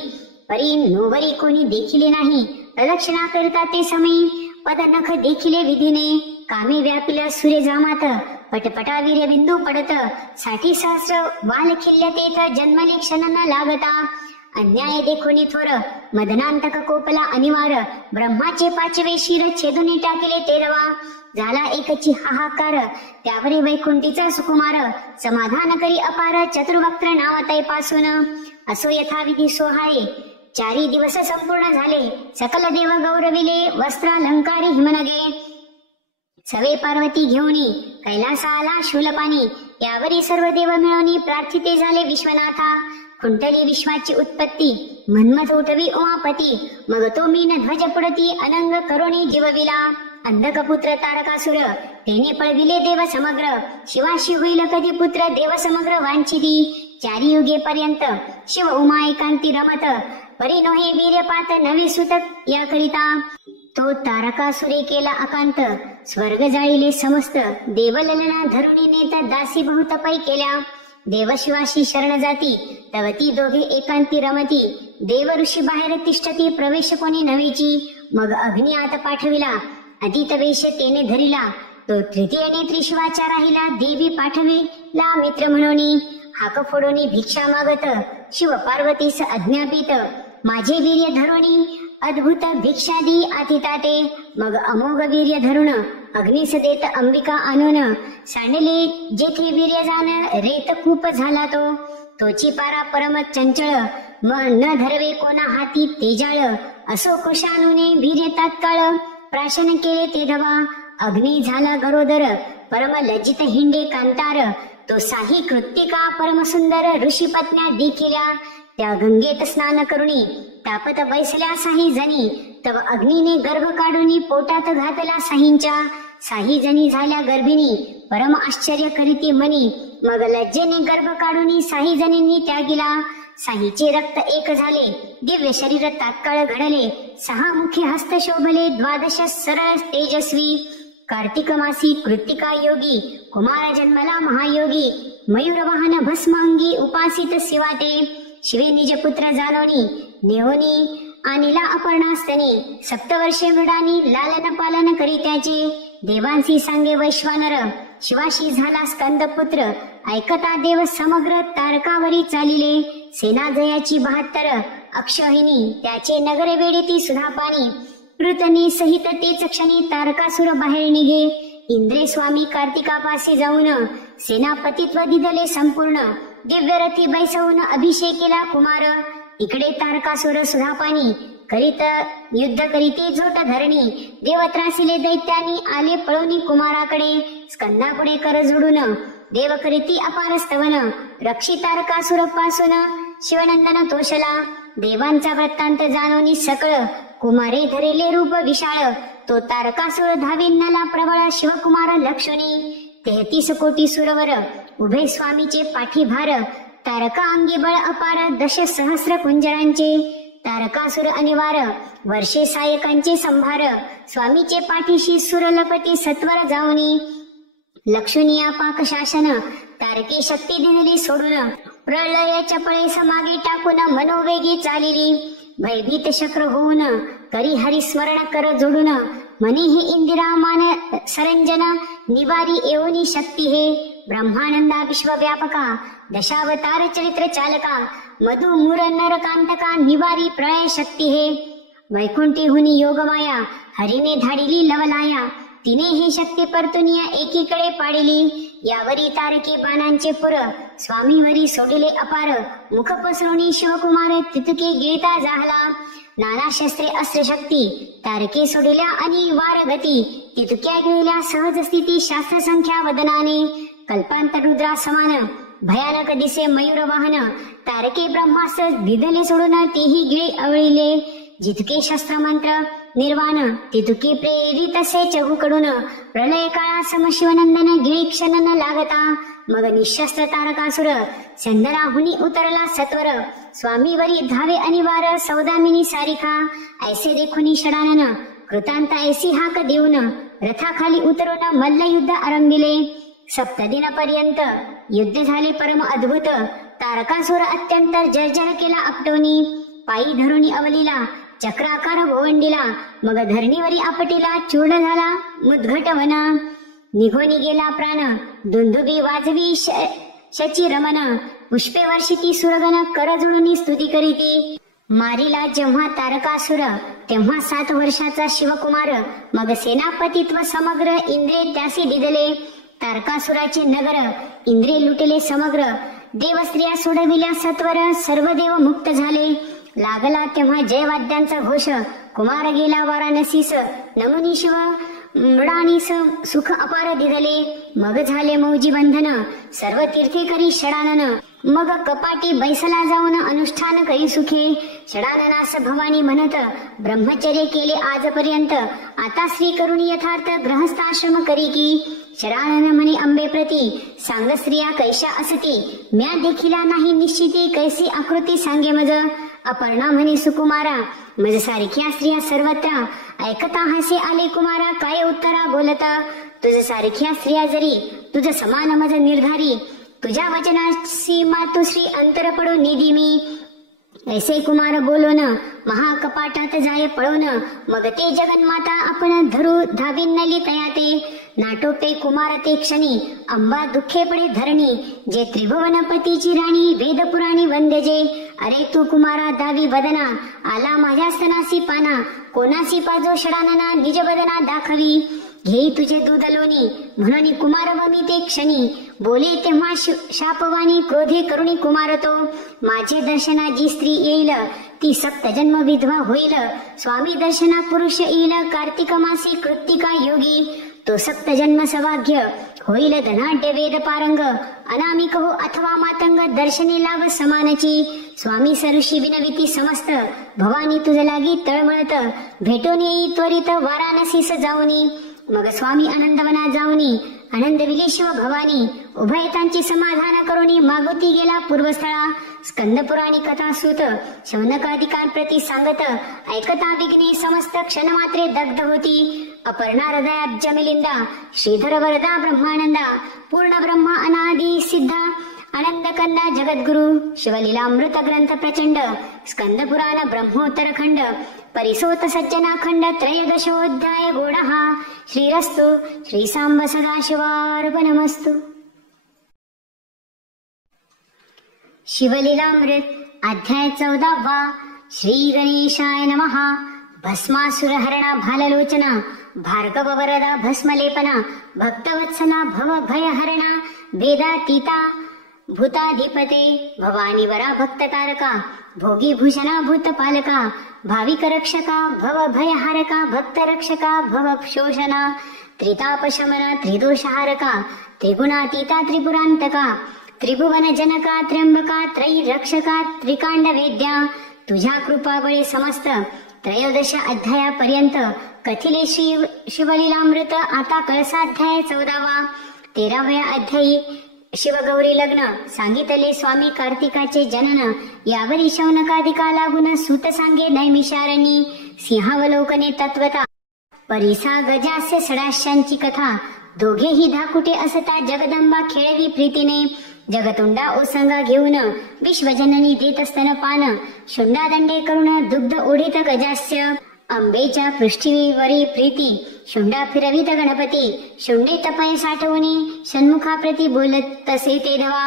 परी नोवरी कोणी देखिले नाही. प्रदक्षिणा करिता ते समयी पद नख देखिले विधीने. कामे व्यापिल्या सूर्य जामात, पटपटा वीर्य बिंदू पडत. 60 सहस्र वाल खिल्य तेथ जन्मले क्षण न लागता. अन्याय देखोनी थोर, मदनांतक कोपला अनिवार. ब्रह्माचे 5वे शिर छेदुनी टाकले तेरवा. झाला एकची हाहाकार, त्यावरी वैकुंठीचा सुकुमार. समाधान करी अपार, चतुर्वक्त्र नाव तैपासून. असो यथाविधी सोहाळे, 4 दिवस संपूर्ण झाले. सकल देव गौरविले, वस्त्रालंकारी हिमनगे. सवे पार्वती घेऊनी, कैलासाला शूलपाणी. यावरी सर्व देव मिळवणी, प्रार्थिते झाले विश्वनाथा. खुंटली विश्वाची उत्पत्ती, मन्मथ उठवी उमापती. मग तो मीन ध्वज पुढती, अनंग करुणी जीवविला. अंधकपुत्र तारकासुर, तेने पळविले देव समग्र. शिवाशी होईल कधी पुत्र, देव समग्र वांछिती. 4 युगे पर्यंत शिव उमा एकांती रमत. परी नोहे वीर्यपात, नवे सुतक याकरिता. तो तारकासुरे केला अकांत, स्वर्ग जाळीले समस्त. देवललना धरुणी नेत, दासी बहुत पै केल्या. देवशिवाशी शरण जाती, तवती दोघे एकांती रमती. देव ऋषी बाहेर तिष्ठती, प्रवेश कोणी नवीची. मग अग्नी आत पाठविला, अदित वेश तेने धरिला. तो तृतीय नेत्री शिवाचा राहिला, देवी पाठविला मित्र म्हणून. हाक फोडोनी भिक्षा मागत, शिव पार्वतीस आज्ञापित. माझे वीर्य धरुणी, अद्भुत भिक्षा दी आतिताते. मग अमोघ वीर्य धरुण, अग्निस देत अंबिका आणून. सांडले जेथे वीर्य जाण, रेत खूप झाला तो. तोची पारा परम चंचळ, न धरवे कोणा हाती तेजाळ. असो कुशानुने वीर्य तात्काळ, प्राशन केले ते धवा. अग्नी झाला गरोदर, परम लज्जित हिंडे कांतार. तो साही कृत्तिका परम सुंदर, ऋषीपत्न्या देखिल्या. त्या गंगेत स्नान करुणी, तापत बैसल्या साही जणी. तव अग्नीने गर्भ काढूनी, पोटात घातला साहींच्या. साही जणी झाल्या गर्भिणी, परम आश्चर्य करीती मनी. मग लज्जेने गर्भ काढूनी, साही जणींनी त्यागिला. साहीचे रक्त एक झाले, दिव्य शरीर तात्काळ घडले. 6 मुखी हस्त शोभले, 12 सरळ तेजस्वी. कार्तिक मासी कृत्तिका योगी, कुमार जन्मला महायोगी. मयूर वाहन भस्म अंगी, उपासित शिवाते. शिवे निज पुत्र जाणोनी, नेहोनी आणिला अपर्णास्तनी. 7 वर्षे मृडानी, लालन पालन करी त्याचे. देवांसी सांगे वैश्वानर, शिवाशी झाला स्कंद पुत्र. ऐकता देव समग्र, तारकावरी चालिले. सेना जयाची 72 अक्षहिनी, त्याचे नगर वेडेती सुधापानी. कृतने सहित तेच क्षणी, तारकासुर बाहेर निघे. इंद्रे स्वामी कार्तिकापासे जाऊन, सेनापतित्व दिदले संपूर्ण. दिव्य रथी बैसवून अभिषेक केला कुमार. इकडे तारकासुर सुधापानी, करीत युद्ध करीते झोट धरणी. देवत्रासिले दैत्यानी, आले पळोनी कुमाराकडे. स्कंदापुढे कर जोडून, देव करीती अपार स्तवन. रक्षी तारकासुर पासून, शिवनंदन तोषला. देवांचा वृत्तांत जाणोनी सकळ, कुमारे धरिले रूप विशाळ. तो तारकासुर धाविन्नला प्रबळ, शिवकुमार लक्ष्मणी. 33 कोटी सुरवर, उभे स्वामीचे पाठीभार. तारका अंगी बळ अपार, 10 सहस्र कुंजरांचे. तारकासुर अनिवार, वर्षे सायकांचे संभार. स्वामीचे पाठीशी सुरलपती सत्वर जाऊनी. लक्ष्मणिया पाक शासन, तारके शक्ती दिलेली सोडून. प्रलयाच्या पळेस मागे टाकून, मनोवेगी चालिली. भयभीत शक्र होऊन, करी हरिस्मरण कर जोडून. मनी हे इंदिरा मान सरंजन, निवारी एवनी शक्ती हे. ब्रह्मानंदा विश्वव्यापका, दशावतार चरित्र चालका. मधु मूर नरकांतका, निवारी प्रळय शक्ती हे. वैकुंठीहुनी योगमाया, हरिने धाडिली लवलाया. तिने ही शक्ती परतुनिया एकीकडे पाडिली. यावरी तारके बाणांचे पुर, स्वामीवरी सोडिले अपार. मुख पसरवणी शिवकुमार, तितके गिळता जाहला. नाना शस्त्रे अस्त्र शक्ती, तारके सोडिल्या अनिवार गती. तितक्या गिळल्या सहज स्थिती, शास्त्र संख्या वदनाने. कल्पांत रुद्रा समान, भयानक दिसे मयूर वाहन. तारके ब्रह्मास दिदले सोडून, तेही गिळे अवळिले. जितके शस्त्र मंत्र निर्वाण, तितके प्रेरित असे चहूकडून. प्रलय काळा समशिवनंदन, गिळी क्षण न लागता. मग निशस्त्र तारकासुर, संदराहुनी उतरला सत्वर. स्वामीवरी धावे अनिवार, सौदामिनी सारिका. ऐसे देखुनी षडानन, कृतांत ऐसी हाक देऊन. रथाखाली उतरून मल्लयुद्ध आरंभिले. सप्तदिनापर्यंत युद्ध झाले परम अद्भुत. तारकासुर अत्यंत जर्जर केला आपटवणी. पायी धरुणी अवलीला चक्राकार भोवंडीला. मग धरणीवरी आपटीला चूर्ण झाला मुद्घटवना. निघोनी गेला प्राण दुंदुबी वाजवी शची रमन. पुष्पे वर्षिती सुरगण कर जुळून स्तुती करीती. मारिला जेव्हा तारकासुर तेव्हा 7 वर्षाचा शिवकुमार. मग सेनापतित्व समग्र इंद्रे त्यासी दिदले. तारकासुराचे नगर इंद्रे लुटले समग्र. देवस्त्रिया सोडविल्या सत्वर सर्व देव मुक्त झाले. लागला तेव्हा जयवाद्यांचा घोष. कुमार गेला वाराणसीस नमुनी शिव मृडानीस सुख अपार दिदले. मग झाले मौजी बंधन सर्व तीर्थेकरी षडानन. मग कपाटी बैसला जाऊन अनुष्ठान करी सुखे. षडाननास भवानी म्हणत ब्रह्मचर्य केले आजपर्यंत. आता श्री करुणी यथार्थ ग्रहस्थाश्रम करी की. षडानन म्हणे अंबे प्रती सांग स्त्रिया कैशा असती. म्या देखिला नाही निश्चिती कैसी आकृती सांगे मज. अपर्णा म्हणे सुकुमारा मज सारख्या स्त्रिया सर्वत्र. ऐकता हसे आले कुमारा काय उत्तरा बोलता. तुझ सारख्या स्त्रिया जरी तुझ समान मज निर्धारी. तुझ्या वचनाशी मातुश्री अंतर पडो निधी मी. ऐसे कुमार बोलोन महाकपाटात जाय पळून. मग ते जगन्माता आपण धरू धाविन्नली तयाते. नाटोपे कुमार ते क्षणी अंबा दुःखे पडे धरणी. जे त्रिभुवनपतीची राणी वेद पुराणी वंद्यजे. अरे तू कुमारा दावी वदना आला माझ्या स्तनासी पाना. कोणासी पाजो षडानना निज वदना दाखवी. घेई तुझे दूध लोणी म्हणून कुमार मी ते क्षणी. बोले तेव्हा शापवाणी क्रोधे करुणी कुमार तो. माझे दर्शना जी स्त्री येईल ती सप्तजन्म विधवा होईल. स्वामी दर्शना पुरुष येईल कार्तिक मासी कृत्तिका योगी. तो सप्तजन्म सौभाग्य होईल धनाढ्य वेद पारंग. अनामिक हो अथवा मातंग दर्शने लाभ समानाची. स्वामी सऋषी विनविती समस्त भवानी तुझ लागी तळमळत. भेटून येई त्वरित वाराणसीस जाऊनी. मग स्वामी आनंदवना जाऊनी आनंद विले शिव भवानी. उभयतांची समाधान करुणी मागोती गेला पूर्वस्थळा. स्कंद पुराणी कथा सूत शौनकादिकांप्रती सांगत. ऐकता विघ्ने समस्त क्षणमात्रे दग्ध होती. अपर्णा हृदयाब्ज मिलिंदा श्रीधर वरदा ब्रह्मानंदा. पूर्ण ब्रह्मा अनादि सिद्धा आनंद कंदा जगद्गुरु. शिवलीलामृत ग्रंथ प्रचंड स्कंद पुराण ब्रह्मोत्तर खंड. परिसोत सज्जना खंड त्रयोदशोऽध्याय गोडः. श्रीरस्तु श्री सांब सदाशिवार्पणमस्तु. शिवलीलामृत अध्याय 14वा. श्री गणेशाय नमः. भस्मासुर हरणा भाललोचना भार्गव वरदा भस्मलेपना. भक्तवत्सला भव भय हरणा वेदातीता भूताधिपते. भवानी वरा भक्त तारका भोगी भूषणा भूतपालका. भाविक रक्षका भव भयहारका भक्त रक्षका भव शोषणा. त्रितापशमना त्रिदोषहारका त्रिगुणातीता त्रिपुरांतका. त्रिभुवन जनका त्र्यंबका त्रैरक्षका त्रिकांड वेद्या. तुझ्या कृपाबळे समस्त 13 अध्यायापर्यंत कथिले शिवलीलामृत. आता कळसाध्याय 14वा. 13व्या अध्यायी शिवगौरी लग्न सांगितले. स्वामी कार्तिकाचे जनन यावरी शौनकादिका लागून सूत सांगे नैमिषारणी. सिंहावलोकने तत्वता परिसा गजास्य षडाश्यांची कथा. दोघेही धाकुटे असता जगदंबा खेळवी प्रीतीने. जगतुंडा ओसंगा घेऊन विश्वजननी देत स्तनपान. शुंडादंडे करून दुग्ध ओढीत गजास्य. अंबेच्या पृष्ठीवरी प्रीती शुंडा फिरवित गणपती. शुंडे तपय साठवणी षण्मुखाप्रती बोलत तसे ते धवा.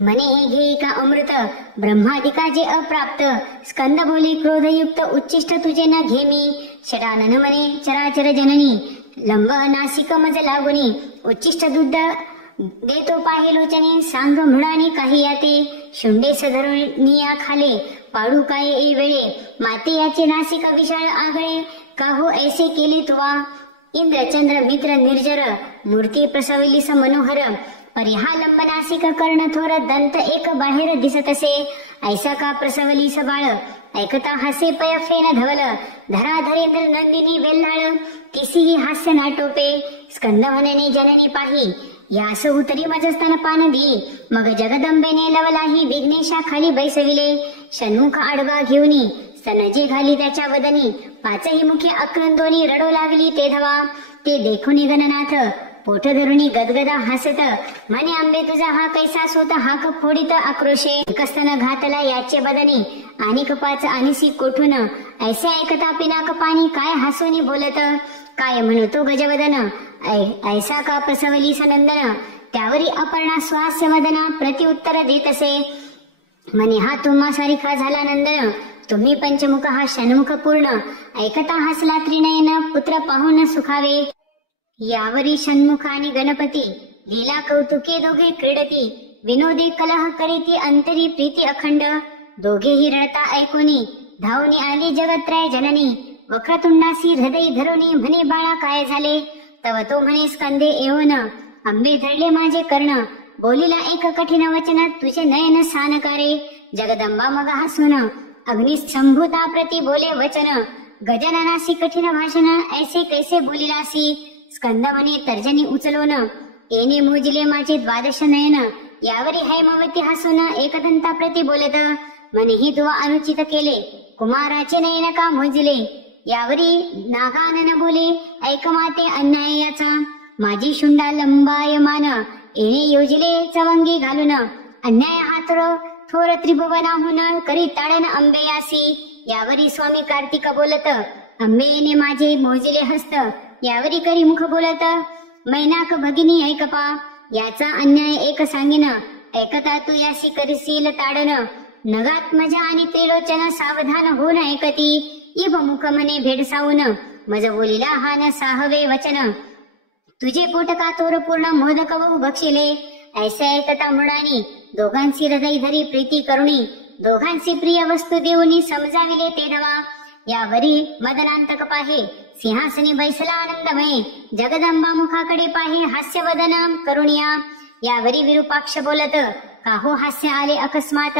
मने हे घे का अमृत ब्रह्मादिका जे अप्राप्त. स्कंद बोली क्रोधयुक्त उच्चिष्ट तुझे न घे मी. षडानन मने चराचर जननी लंब नासिक मज लागुनी. उच्चिष्ट दुध देतो पाहे लोचने सांग मृडाने काही याते. शुंडे सधरुनिया खाले पाडू काय ए वेळे. माते याचे नासिक विशाळ आगळे का हो ऐसे केले तुवा. इंद्रचंद्र मित्र निर्जर मूर्ती प्रसवलीस मनोहर. परिहा लंब नासिक कर्ण थोर दंत एक बाहेर दिसत असे. ऐसा का प्रसवलीस बाळ ऐकता हसे पय फेन धवल. धराधरेंद्र नंदिनी वेल्हाळ तिसीही हास्य नाटोपे. स्कंद म्हणणे जननी पाही यास उतरी मज स्तनपान दी. मग जगदंबेने लवलाही विघ्नेशा खाली बैसविले. षण्मुख आडवा घेऊनी स्तनजे घाली त्याच्या वदनी. 5ही मुखे अक्रंदोनी रडो लागली ते धवा. ते देखुनी गणनाथ पोट धरुणी गदगदा हसत म्हणे आंबे तुझा हा कैसा सोत हाक फोडित आक्रोशे कस्तन घातला याचे बदनी आणि कपाच आणसी कोठून ऐसे ऐकता पिनाक पाणी काय हसोनी बोलत काय म्हणतो गजवदन ऐसा का प्रसवली सनंदन त्यावरी अपर्णा स्वास्य वदना प्रत्युत्तर देत असे म्हणे हा तुम्हा सारिखा झाला नंदन तुम्ही पंचमुख हा षण्मुख पूर्ण ऐकता हसला त्रिनयन पुत्र पाहून सुखावे यावरी षण्मुख आणि गणपती लीला कौतुके दोघे क्रीडती विनोदे कलह करीती अंतरी प्रीती अखंड दोघेही रडता ऐकोनी धावनी आली जगत्रय जननी वक्रतुंडासी हृदय धरुनी म्हणे बाळा काय झाले तव तो म्हणे स्कंदे एवन आंबे धरले माझे कर्ण बोलिला एक कठीण वचन तुझे नयन सानकारे जगदंबा मग हसून अग्नि संभूता प्रती बोले वचन गजाननासी कठीण भाषण ऐसे कैसे बोलिलासी स्कंद म्हणे तर्जनी उचलून येणे मोजिले माझे द्वादश नयन यावरी हैमवती हसून एकदंता प्रती बोलत म्हणे ही तुवा अनुचित केले कुमाराचे नयन का मोजले यावरी नागानन बोले ऐकमाते अन्याय याचा माझी शुंडा लंबायमान येणे योजिले चवंगी घालून अन्याय हातर थोर त्रिभुवनाहून करी ताडन अंबेयासी यावरी स्वामी कार्तिक बोलत अंबे येणे माझे मोजिले हस्त यावरी करी मुख बोलत मैनाक भगिनी ऐकपा याचा अन्याय एक सांगिन ऐकता तू यासी करशील ताडन नगात मजा आणि त्रिलोचन सावधान होऊन ऐकती इब मुख मने भेडसावून मज बोलिला हा न साहवे वचन तुझे पोट का तोर पूर्ण मोदक बहु बक्षिले ऐसे ऐकता मुडानी दोघांची हृदय धरी प्रीती करुणी दोघांची प्रिय वस्तू देऊनी समजाविले ते नवा यावरी मदनांतक पाहे सिंहासनी बैसला आनंदमय जगदंबा मुखाकडे पाहे हास्यवदन करुणिया यावरी विरूपाक्ष बोलत काहो हास्य आले अकस्मात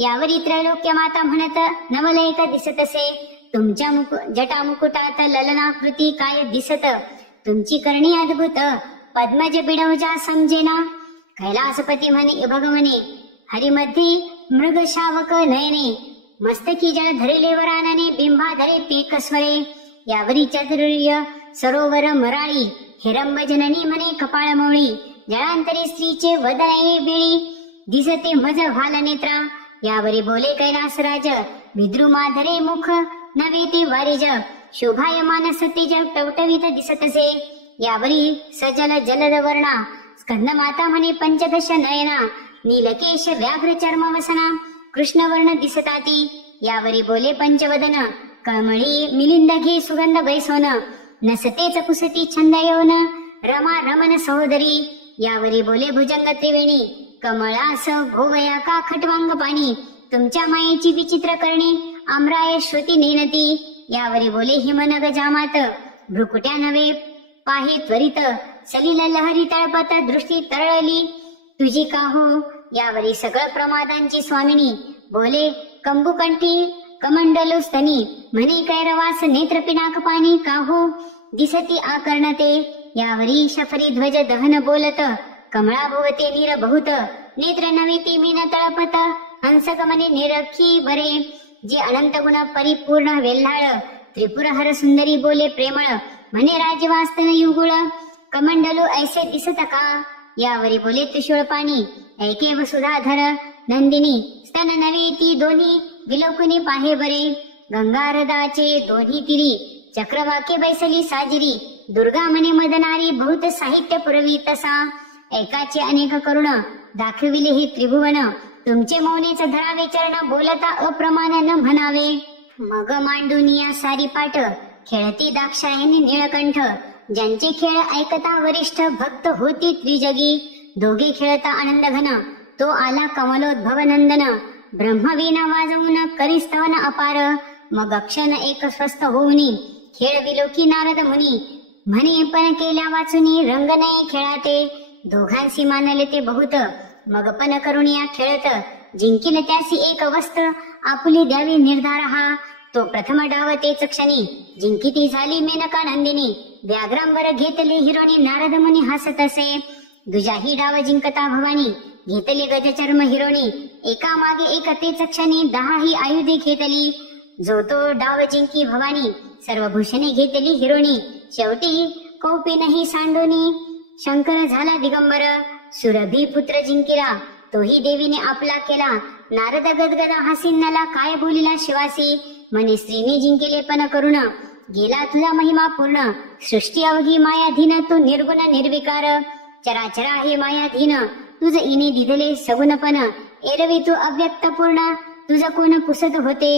यावरी त्रैलोक्य माता म्हणत नवलयक दिसतसे तुमच्या जटा मुकुटात ललनाकृती काय दिसत तुमची करणी अद्भुत पद्मज बिडवजा समजेना कैलासपती म्हणे भगवने हरिमध्ये मृग शावक नयने मस्तकी जल धरिले वरानने बिंबा धरे पीक स्वरे यावरी चतुर्य सरोवर मराळी हिरंब जननी म्हणे कपाळ मोळी जळांतरी स्त्रीचे वदने बिळी दिसते मज भाल नेत्रा यावरी बोले कैलासराज विद्रुमाधरे मुख नवे ते वारिज शोभायमान सतेज टवटवीत दिसतसे यावरी सजल जलद वर्णा स्कंद माता म्हणे पंचदश नयना नीलकेश व्याघ्र चर्म वसना कृष्णवर्ण दिसताती यावरी बोले पंचवदन कमळी मिलिंद घे सुगंध बैसोन नसतेच कुसती छंद येऊन रमा रमन सहोदरी यावरी बोले भुजंग त्रिवेणी कमळास भोवया का खटवांग पाणी तुमच्या मायेची विचित्र करणे आम्राय श्रुती नेनती यावरी बोले हिमनग जामात भ्रुकुट्या नवे पाही त्वरित सलील लहरी तळपत दृष्टी तरळली तुझी काहो यावरी सगळ प्रमादांची स्वामिनी बोले कंबुकंठी कमंडलू स्तनी म्हणे कैरवास नेत्र पिनाक पाणी काहो दिसती आकर्णते यावरी शफरी ध्वज दहन बोलत कमळा भोवते नीर बहुत नेत्र नवे ती मीन तळपत हंसक म्हणे निरखी बरे जे अनंत गुण परिपूर्ण वेल्हाळ त्रिपुर हर सुंदरी बोले प्रेमळ म्हणे राजवास्तन युगुळ कमंडलू ऐसे दिसत का यावरी बोले त्रिशूळ पाणी ऐके वसुधाधर नंदिनी स्तन नवे ती दोन्ही विलोकुनी पाहे बरे गंगारदाचे दोन्ही तिरी चक्रवाके बैसली साजिरी दुर्गा म्हणे मदनारी बहुत साहित्य पुरवी तसा ऐकाचे अनेक करुण दाखविले हे त्रिभुवन तुमचे मौनेच धरावे चरण बोलता अप्रमाण न म्हणावे मग मांडुनिया सारी पाठ खेळती दाक्षायनी निळकंठ ज्यांचे खेळ ऐकता वरिष्ठ भक्त होती त्रिजगी दोघे खेळता आनंद घन तो आला कमलोद्भव नंदन ब्रह्मवीणा वाजवून करी स्तवन अपार मग अक्षण एक स्वस्थ होऊनी खेळ विलोकी नारद मुनी म्हणे पण केल्या वाचुनी रंग नाही खेळाते दोघांशी मानले ते बहुत मग पण करुणिया खेळत जिंकिल त्यासी एक वस्त आपुली द्यावी निर्धार हा तो प्रथम डाव तेच क्षणी जिंकिती झाली मेनका नंदिनी व्याघ्रांबर घेतली हिरोणी नारद मुनी हसत असे दुजाही डाव जिंकता भवानी घेतली गजचर्म हिरोणी एका मागे एक तेच क्षणी 10 ही आयुधे घेतली जो तो डाव जिंकी भवानी सर्व भूषणे घेतली हिरोणी शेवटी कौपिनही सांडोनी शंकर झाला दिगंबर, सुरभी पुत्र जिंकिला, तोही देवीने आपला केला. नारद गदगद हासिन्नाला, काय बोलिला शिवासी, म्हणे स्त्रीने जिंकेले पण करुण, गेला तुझा महिमा पूर्ण. सृष्टी अवघी मायाधीन, तू निर्गुण निर्विकार, चराचरा हे मायाधीन, तुझ इने दिधले सगुणपण. एरवी तू अव्यक्त पूर्ण, तुझ कोण पुसत होते,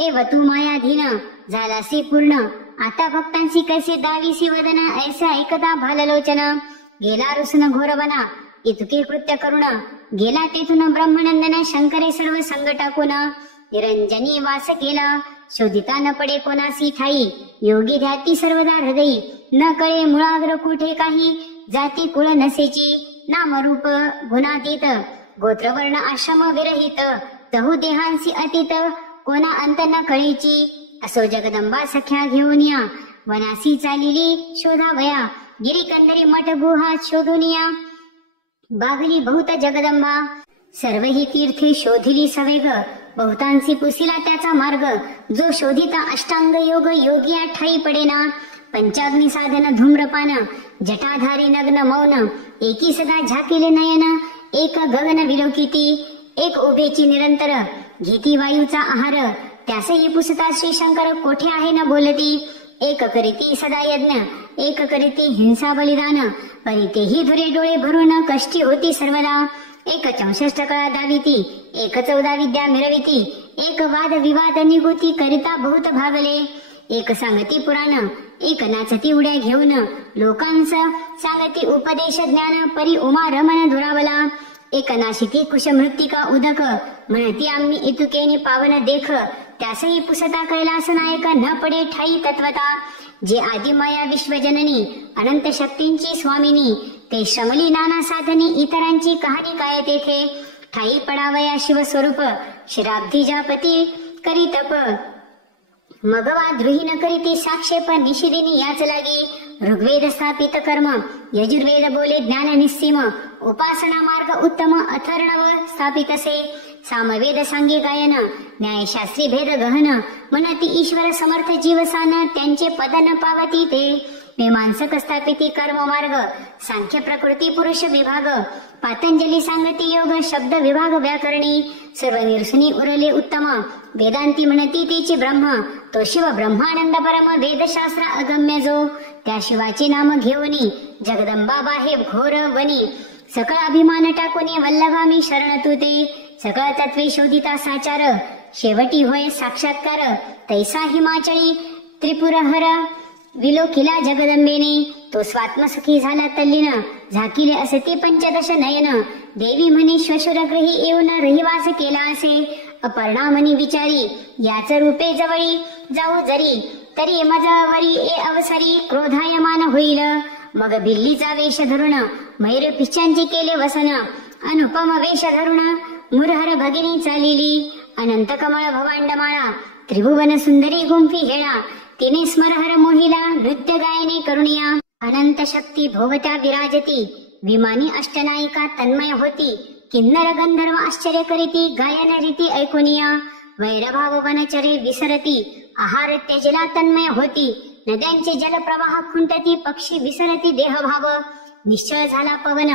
एव तू मायाधीन झालासी पूर्ण. आता भक्तांशी कैसे दावीसी वदन, ऐसा ऐकता भाललोचन. गेला रुसन घोरवना, इतके कृत्य करुण, गेला तेथून ब्रह्मनंदन. शंकरे सर्व संग टाकून, निरंजनी वास केला, शोधिता न पडे कोणासी ठाई. योगी ध्याती सर्वदा हृदयी, न कळे मुळाग्र कुठे काही. जाती कुळ नसेची, नाम रूप गुणातीत, गोत्रवर्ण आश्रम विरहित. तहु देहांसी अतीत, कोणा अंत न कळेची. असो जगदंबा सख्या घेऊन या, वनासी चालिली शोधावया. गिरीकंदरी मठ गुहा शोधून या, बागली बहुत जगदंबा. सर्व ही तीर्थे शोधिली सवेग, बहुतांशी पुसिला त्याचा मार्ग. जो शोधिता अष्टांग योग, योगिया ठाई पडेना. पंचाग्नी साधन धूम्रपान, जटाधारी नग्न मौन. एकी सदा झाकिले नयन, एक गगन विलोकिती. एक उभेची निरंतर, घेती वायूचा आहार. त्यासही पुसता श्री शंकर, कोठे आहे न बोलती. एक करीती सदा यज्ञ, एक करीती हिंसा बलिदान. परितेही धुरे डोळे भरून, कष्टी होती सर्वदा. एक 64 कळा दाविती, एक 14 विद्या मिरविती. एक वाद विवाद निगुती, करिता बहुत भागले. एक सांगती पुराण, एक नाचती उड्या घेऊन. लोकांस सांगती उपदेश ज्ञान, परी उमा रमण दुरावला. एक नाशिकी कुश मृत्तिका उदक, म्हणती आम्ही इतुकेने पावन देख. त्यासही पुसता कैलास नायक, न पडे ठाई तत्वता. जे आदिमाया विश्वजननी, अनंत शक्तींची स्वामिनी. ते श्रमली नाना साधनी, इतरांची कहाणी काय तेथे. ठाई पडावया शिवस्वरूप, शिराब्धी जापती करी तप. मगवा द्रुहीन करीती साक्षेप, निशिदिनी याच लागी. ऋग्वेद स्थापित कर्म, यजुर्वेद बोले ज्ञान निस्सीम. उपासना मार्ग उत्तम, अथर्णव स्थापित असे. सामवेद सांगे गायन, न्यायशास्त्री भेद गहन. म्हणती ईश्वर समर्थ जीवसान, त्यांचे पद न पावती ते. मीमांसक स्थापिती कर्म मार्ग, सांख्य प्रकृती पुरुष विभाग. पातंजली सांगती योग, शब्द विभाग व्याकरणी. सर्व निरसुनी उरले उत्तम, वेदांती म्हणती तीची ब्रह्म. तो शिव ब्रह्मानंद परम, वेदशास्त्र अगम्य जो. त्या शिवाचे नाम घेऊनी, जगदंबा बाहे घोर वनी. सकळ अभिमान टाकुनी, वल्लभा मी शरण तुते. सकळ तत्वे शोधिता साचार, शेवटी होय साक्षात्कार. तैसा हिमाचळी त्रिपुरहर, विलोकिला जगदंबेने. तो स्वात्मसखी झाला तल्लीन, झाकिले असते 15 नयन. देवी म्हणे श्वशुरग्रही येऊन, रहिवास केला असे. अपर्णा म्हणे विचारी, याच रूपे जवळी जाऊ जरी. तरी मजवरी ए अवसरी, क्रोधायमान होईल. मग बिल्लीचा वेश धरून, मयूर पिच्चांची केले वसन. अनुपम वेश धरून, मुरहर भगिनी चालिली. अनंत कमळ भवांडमाळा, त्रिभुवन सुंदरी गुंफी हेळा. तिने स्मरहर मोहिला, नृत्य गायने करुणिया. अनंत शक्ती भोवत्या विराजती, विमानी अष्टनायिका तन्मय होती. किन्नर गंधर्व आश्चर्य करीती, गायन रीती ऐकुनिया. वैरभाव वनचरे विसरती, आहार त्यजला तन्मय होती. नद्यांचे जलप्रवाह खुंटती, पक्षी विसरती देहभाव. निश्चळ झाला पवन,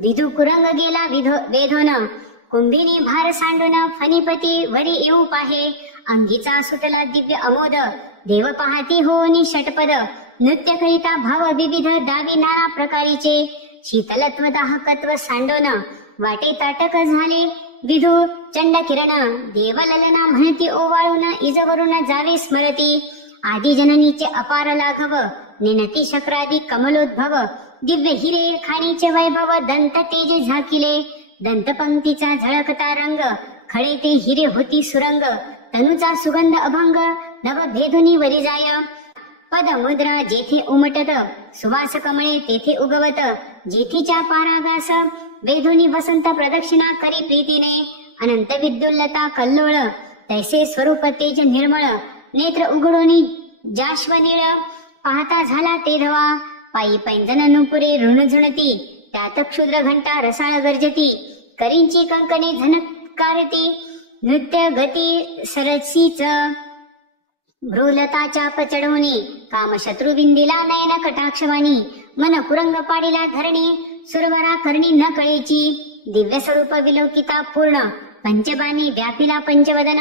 विधू कुरंग गेला वेधोन. कुंभिनी भार सांडून, फणीपती वरी येऊ पाहे. अंगीचा सुटला दिव्य अमोद, देव पाहती होनी षटपद. नृत्य करिता भाव विविध, दावी नाना प्रकारीचे. शीतलत्व दाहकत्व सांडोन, वाटे ताटक झाले विधू चंड किरण. देवललना म्हणती ओवाळून, इजवरून जावे स्मरती. आदी जननीचे अपार लाघव, निनती शक्रादी कमलोद्भव. दिव्य हिरे खाणीचे वैभव, दंत तेजे झाकिले. दंतपंक्तीचा झळकता रंग, खळे ते हिरे होती सुरंग. तनुचा सुगंध अभंग, नव भेदुनी वरी जाय. पद मुद्रा जेथे उमटत, सुवास कमळे तेथे उगवत. जेथीच्या पारागास, वेधुनी वसंत प्रदक्षिणा करी प्रीतीने. अनंत विद्युल्लता कल्लोळ, तैसे स्वरूप तेज निर्मळ. नेत्र उघडोनी जाश्वनीळ, पाहता झाला ते धवा. पायी पैंजन नुपुरे ऋणझुणती, त्यात क्षुद्र घंटा रसाळ गर्जती. करींची कंकणे झनकारती, नृत्य गती सरसीच. भ्रूलता चाप चढवणी, काम शत्रुविंदीला नयन कटाक्षवाणी. मन कुरंग पाडिला धरणी, सुरवरा करणी न कळेची, दिव्य स्वरूप विलोकिता पूर्ण, पंचबाणी व्यापिला पंचवदन,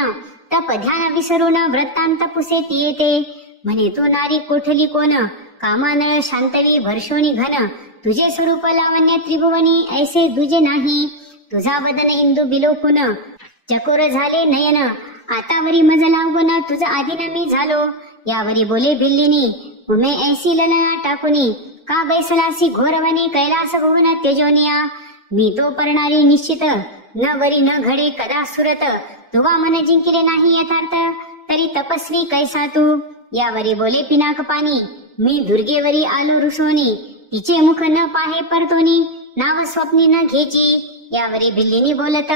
तप ध्यान विसरून वृत्तांत पुसेत येते, म्हणे तो नारी कोठली कोण, कामानय शांतवी भर्षोणी घन, तुझे स्वरूप लावण्य त्रिभुवनी ऐसे दुजे नाही, तुझा वदन इंदू बिलोकुन, चकोर झाले नयन, आतावरी मज लावून तुझ आधीन मी झालो, यावरी बोले भिल्लिनी, उमे ऐसी ललना टाकुनी, का बैसलासी घोरवनी कैलास भुवन तेजोनिया, मी तो परणारी निश्चित, न वरी न घडे कदा सुरत, तुवा मन जिंकले नाही यथार्थ, तरी तपस्वी कैसा तू, यावरी बोले पिनाक पाणी, मी दुर्गेवरी आलो रुसोनी, तिचे मुख न पाहे परतोनी, नाव स्वप्नी न घेची, यावरी भिल्लिनी बोलत,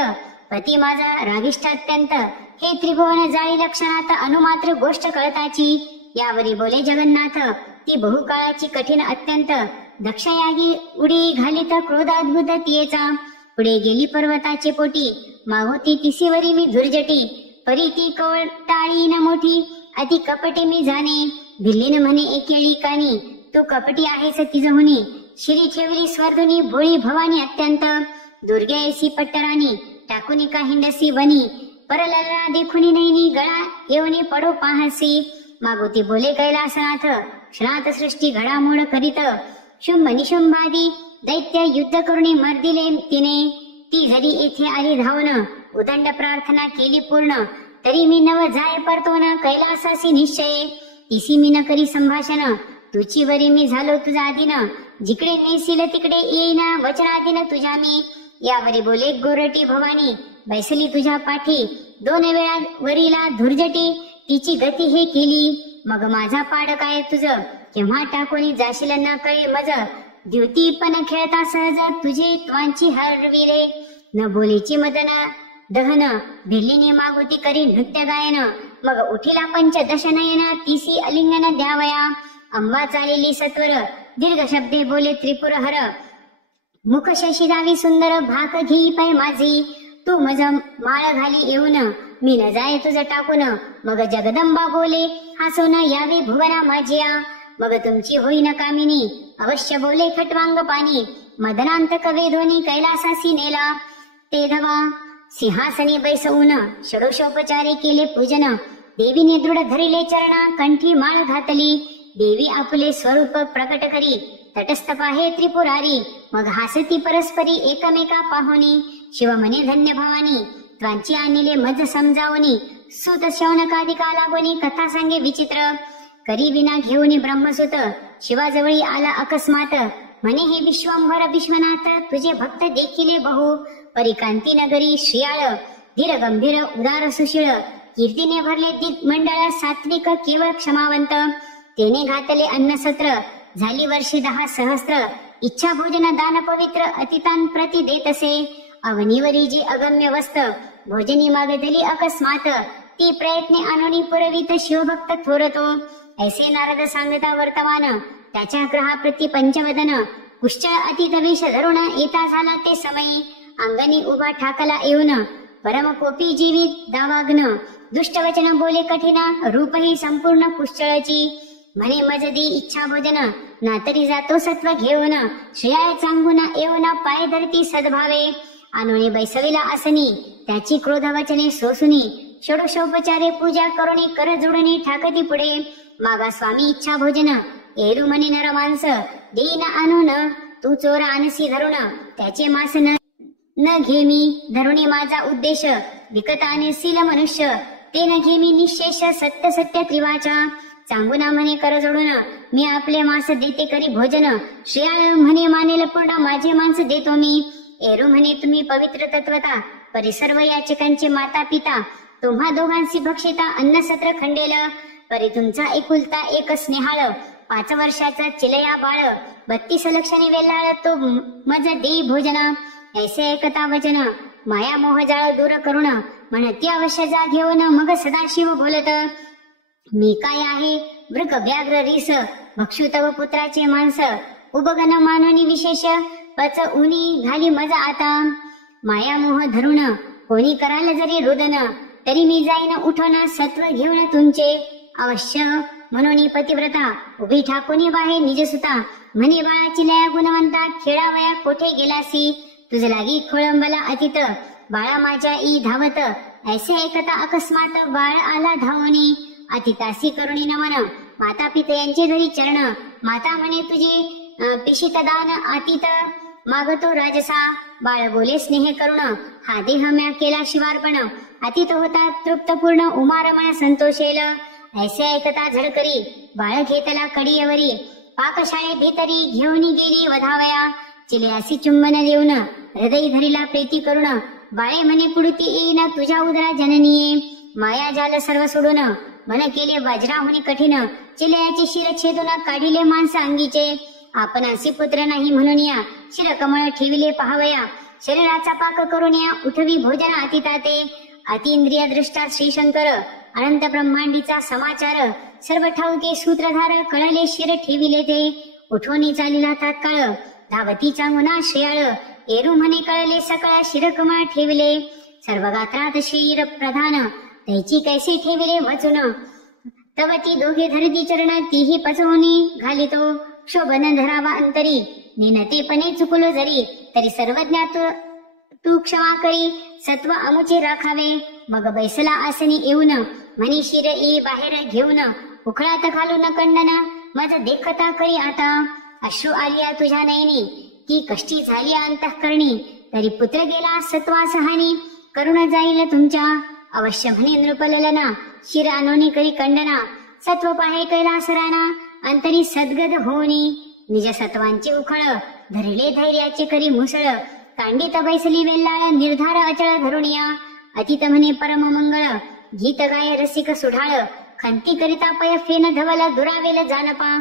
पती माझा रागिष्ठ अत्यंत, हे त्रिभुवन जाळी लक्षणात अनुमात्र गोष्ट कळताची, यावरी बोले जगन्नाथ, ती बहुकाळाची कठीण अत्यंत, दक्षयागी उडी घालीत क्रोध अद्भुत तियेचा, पुढे गेली पर्वताचे पोटी, मागोती तिसीवरी मी धुर्जटी, परी ती कवटाळी न मोठी, अति कपटे मी जाणे, भिल्लीन म्हणे एकेळी कानी, तू कपटी आहेस तिजहुनी, शिरी ठेवली स्वर्धुनी भोळी भवानी अत्यंत, दुर्गे ऐसी पट्टराणी, टाकुनी का हिंडसी वनी, परलला देखुनी नैनी गळा येऊनी पडो पाहसी, मागोती बोले कैलासनाथ, क्षणात सृष्टी घडामोड करीत, शुंभ निशुंभादी दैत्य युद्ध करुणी मर्दिले तिने, ती घरी येथे आली धावून, उदंड प्रार्थना केली पूर्ण, तरी मी नव जाय परतोन कैलासासी निश्चय, तिसी मी न करी संभाषण, तुची वरी मी झालो तुझा आधीन, जिकडे नेसील तिकडे येईन वचनाधीन तुझ्या मी, यावरी बोले गोरटी भवानी, बैसली तुझ्या पाठी, 2 वेळा वरीला धुर्जटी, तिची गती हे केली, मग माझा पाड काय तुझ, केव्हा टाकोनी जाशील न कळे मज, द्युती पण खेळता सहज तुझे त्वांची हरविले, न बोलीची मदन दहन, भिल्लीने मागोती करी नृत्य गायन, मग उठिला पंचदशनयन, तिसी अलिंगन द्यावया, अंबा चालेली सत्वर, दीर्घ शब्दे बोले त्रिपुर हर, मुख शशिदावी सुंदर, भाक घी पै माझी, तू मज माळ घाली येऊन, मी न जाय तुझ टाकून, मग जगदंबा बोले हसून, यावी भुवना माझिया, मग तुमची होईन कामिनी, अवश्य बोले खटवांग पाणी, मदनांत कवेधोनी कैलासासी नेला, ते धवा सिंहासनी बैसवून, षडोषोपचारे केले पूजन, देवीने दृढ धरिले चरणा, कंठी माळ घातली, देवी आपले स्वरूप प्रकट करी, तटस्थ पाहे त्रिपुरारी, मग हासती परस्परी एकमेका पाहुनी, शिव म्हणे धन्य भवानी, त्वांची आणले मज समजावणी, सुत शौनकादिका लागोनी, कथा सांगे विचित्र, करी विना घेऊनी ब्रह्मसुत, शिवाजवळी आला अकस्मात, म्हणे हे विश्वंभर विश्वनाथ, तुझे भक्त देखिले बहु, परिकांती नगरी श्रियाळ, धीर गंभीर उदार सुशीळ, कीर्तीने भरले दिग्मंडळ, सात्विक केवळ क्षमावंत, तेने घातले अन्नसत्र, झाली वर्षे 10 सहस्त्र, इच्छा भोजन दान पवित्र, अतितान प्रति देतसे, अवनीवरी जी अगम्य वस्त, भोजनी मागधली अकस्मात, ती प्रयत्ने आणूनी पुरवित शिवभक्त थोरतो, ऐसे नारद सांगता वर्तमान, त्याच्या ग्रहाप्रती पंचवदन, कुश्चळ अतित वेश धरुण, येता झाला ते समयी, अंगणी उभा ठाकला येऊन, परम कोपी जीवित दावाग्न, दुष्ट वचन बोले कठीण, रूपही संपूर्ण कुश्चळची, म्हणे मज दे इच्छा भोजन, नातरी जातो सत्व घेऊन, श्रेयाळ चांगून येऊन, पाय धरती सद्भावे, आणूनी बैसविला आसनी, त्याची क्रोध वचने सोसुनी, षोडशोपचारे पूजा करुणी, कर जोडणी ठाकती पुढे, मागा स्वामी इच्छा भोजन, एरू म्हणे नर मांस, देईन आणून, तू चोर आणसी धरुण, त्याचे मास न घे मी, धरुणी माझा उद्देश, विकत आणसील मनुष्य, ते न घे मी निशेष, सत्य सत्य त्रिवाचा, चांगुना म्हणे कर जोडून, मी आपले मांस देते करी भोजन, श्रेयाळ म्हणे मानेल पूर्ण, माझे मांस देतो मी, एरू म्हणे तुम्ही पवित्र तत्वता, परिसर्व याचकांचे माता पिता, तुम्हा दोघांशी भक्षिता अन्न सत्र खंडेल, परी तुमचा एकुलता एक स्नेहाळ, 5 वर्षाचा चिलया बाळ, 32 लक्षणी वेलाळ, तो मज देई भोजना, ऐसे एकता वचन, माया मोह जाळ दूर करुण, म्हणती अवश्य जा घेऊन, मग सदाशिव बोलत, मी काय आहे वृक व्याघ्र रीस, भक्षु तव पुत्राचे मांस, उबगन मानवनी विशेष, पच उनी घाली मज आता, माया मोह धरुण, कोणी कराल जरी रुदन, तरी मी जाईन उठून, सत्व घेऊन तुमचे, अवश्य म्हणून पतिव्रता उभी ठाकून बाहे निजसुता म्हणे बाळाची लया गुणवंता खेळावया कोठे गेलासी तुझ लागी खोळंबला अतीत बाळा माझ्या ई धावत ऐसे ऐकता अकस्मात बाळ आला धावणी अतितासी करुणी नमन माता पिता यांचे धरी चरण माता म्हणे तुझे पिशित दान अतीत मागतो राजसा बाळ बोले स्नेह करुण हा देह म्या केला शिवार्पण अतीत होता तृप्तपूर्ण उमारमण संतोषेल ऐसे ऐकता झडकरी बाळ घेतला कडीयवरी पाकशाळे भीतरी घेऊन गेली वधावया चिले असी चुंबन देऊन हृदय धरीला प्रीती करुण बाळे म्हणे पुढती येईन तुझ्या उदरा जननीये माया जाल सर्व सोडून मन केले वज्राहुनी कठीण चिलयाचे शिर छेदून काढिले माणसा अंगीचे आपण असे पुत्र नाही म्हणून या शिरकमळ ठेविले पहावया शरीराचा पाक करून या उठवी भोजन अतिताते अतिंद्रिय दृष्टा श्रीशंकर अनंत ब्रह्मांडीचा समाचार सर्व ठाऊके सूत्रधार कळले शिर ठेविले ते उठवणी चालिला तात्काळ धावतीचा मुना श्रेयाळ एरू म्हणे कळले सकळ शिरकमळ ठेविले सर्व गात्रात शिर प्रधान त्याची कैसे ठेविले वचून तव ती दोघे धरती चरण तीही पचवूनी घालितो क्षोभन धरावा अंतरी निनतेपणे चुकलो जरी तरी सर्वज्ञात तू क्षमा करी सत्व अमुचे राखावे मग बैसला आसनी येऊन म्हणी शिर ई बाहेर घेऊन उखळात घालून कंडन मज देखता करी आता अश्रू आलिया तुझ्या नयनी की कष्टी झाली अंतःकरणी तरी पुत्र गेला सत्वास हानी करुण जाईल तुमच्या अवश्य म्हणे नृपललना शिर अनोनी करी कंडना सत्व पाहे कैलास राणा अंतरी सद्गद होणी निज सत्वांचे उखळ धरले धैर्याचे करी मुसळ कांडित बैसली वेल्लाळ निर्धार अचळ धरुणिया अतित म्हणे परम मंगळ गीत गाय रसिक सुढाळ खंती करिता पय फेन धवल दुरावेल जानपा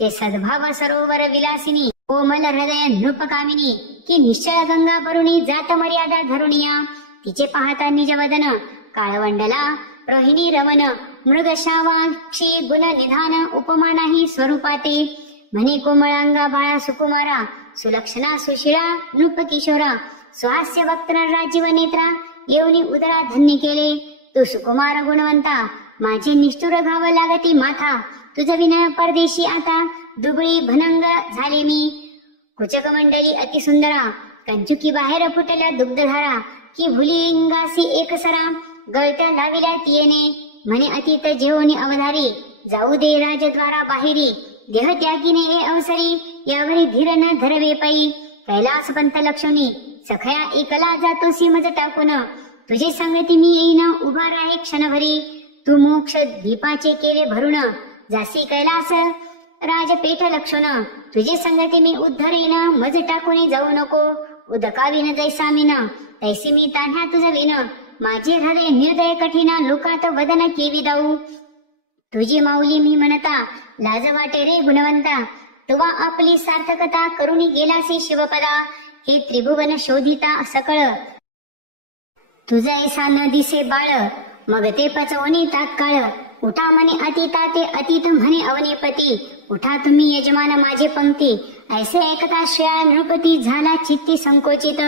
ते सद्भाव सरोवर विलासिनी कोमल हृदय नृपकामिनी की निश्चय गंगा परुणी जात मर्यादा धरुणिया तिचे पाहता निज वदन काळवंडला रोहिणी रवन मृग शावाक्षी गुण निधान उपमा नाही स्वरूपाते म्हणे कोमळांगा बाळा सुकुमारा सुलक्षणा सुशिळा नृप किशोरा सुहास्य वक्त्र राजीव नेत्रा येऊनी उदरा धन्य केले तू सुकुमार गुणवंता माझे निष्ठुर घाव लागती माथा तुझ विनय परदेशी आता दुबळी भनंग झाले मी कुचक मंडळी अतिसुंदरा कंचुकी बाहेर फुटल्या दुग्धधारा की भुलिंगासी एकसरा गळत्या लाविल्या तियेने म्हणे अतीत जेवणी अवधारी जाऊ दे राजद्वारा बाहेरी देह त्यागीने हे अवसरी यावरी धीर न धरवे पायी कैलास पंथ लक्षणी सखया एकला जातोसी मज टाकून तुझे संगती मी येईन उभा राहे क्षणभरी तू मोक्ष दीपाचे केले भरून जासी कैलास राजपेठ लक्षण तुझे संगती मी उद्धरेन मज टाकून जाऊ नको उदकाविन जैसा मीन तैसी मी तान्ह्या तुझ विन माझे हृदय निर्दय कठीण लोकात वदन केवी दाऊ तुझी माऊली मी म्हणता लाज वाटे रे गुणवंता तुवा आपली सार्थकता करुणी गेलासी शिवपदा हे त्रिभुवन शोधिता सकळ तुझ ऐसा न दिसे बाळ मग ते पचवणी तात्काळ उठा म्हणे अतिता ते अतीत म्हणे अवनीपती उठा तुम्ही यजमान माझे पंक्ती ऐसे ऐकता श्रेया नृपती झाला चित्ती संकोचित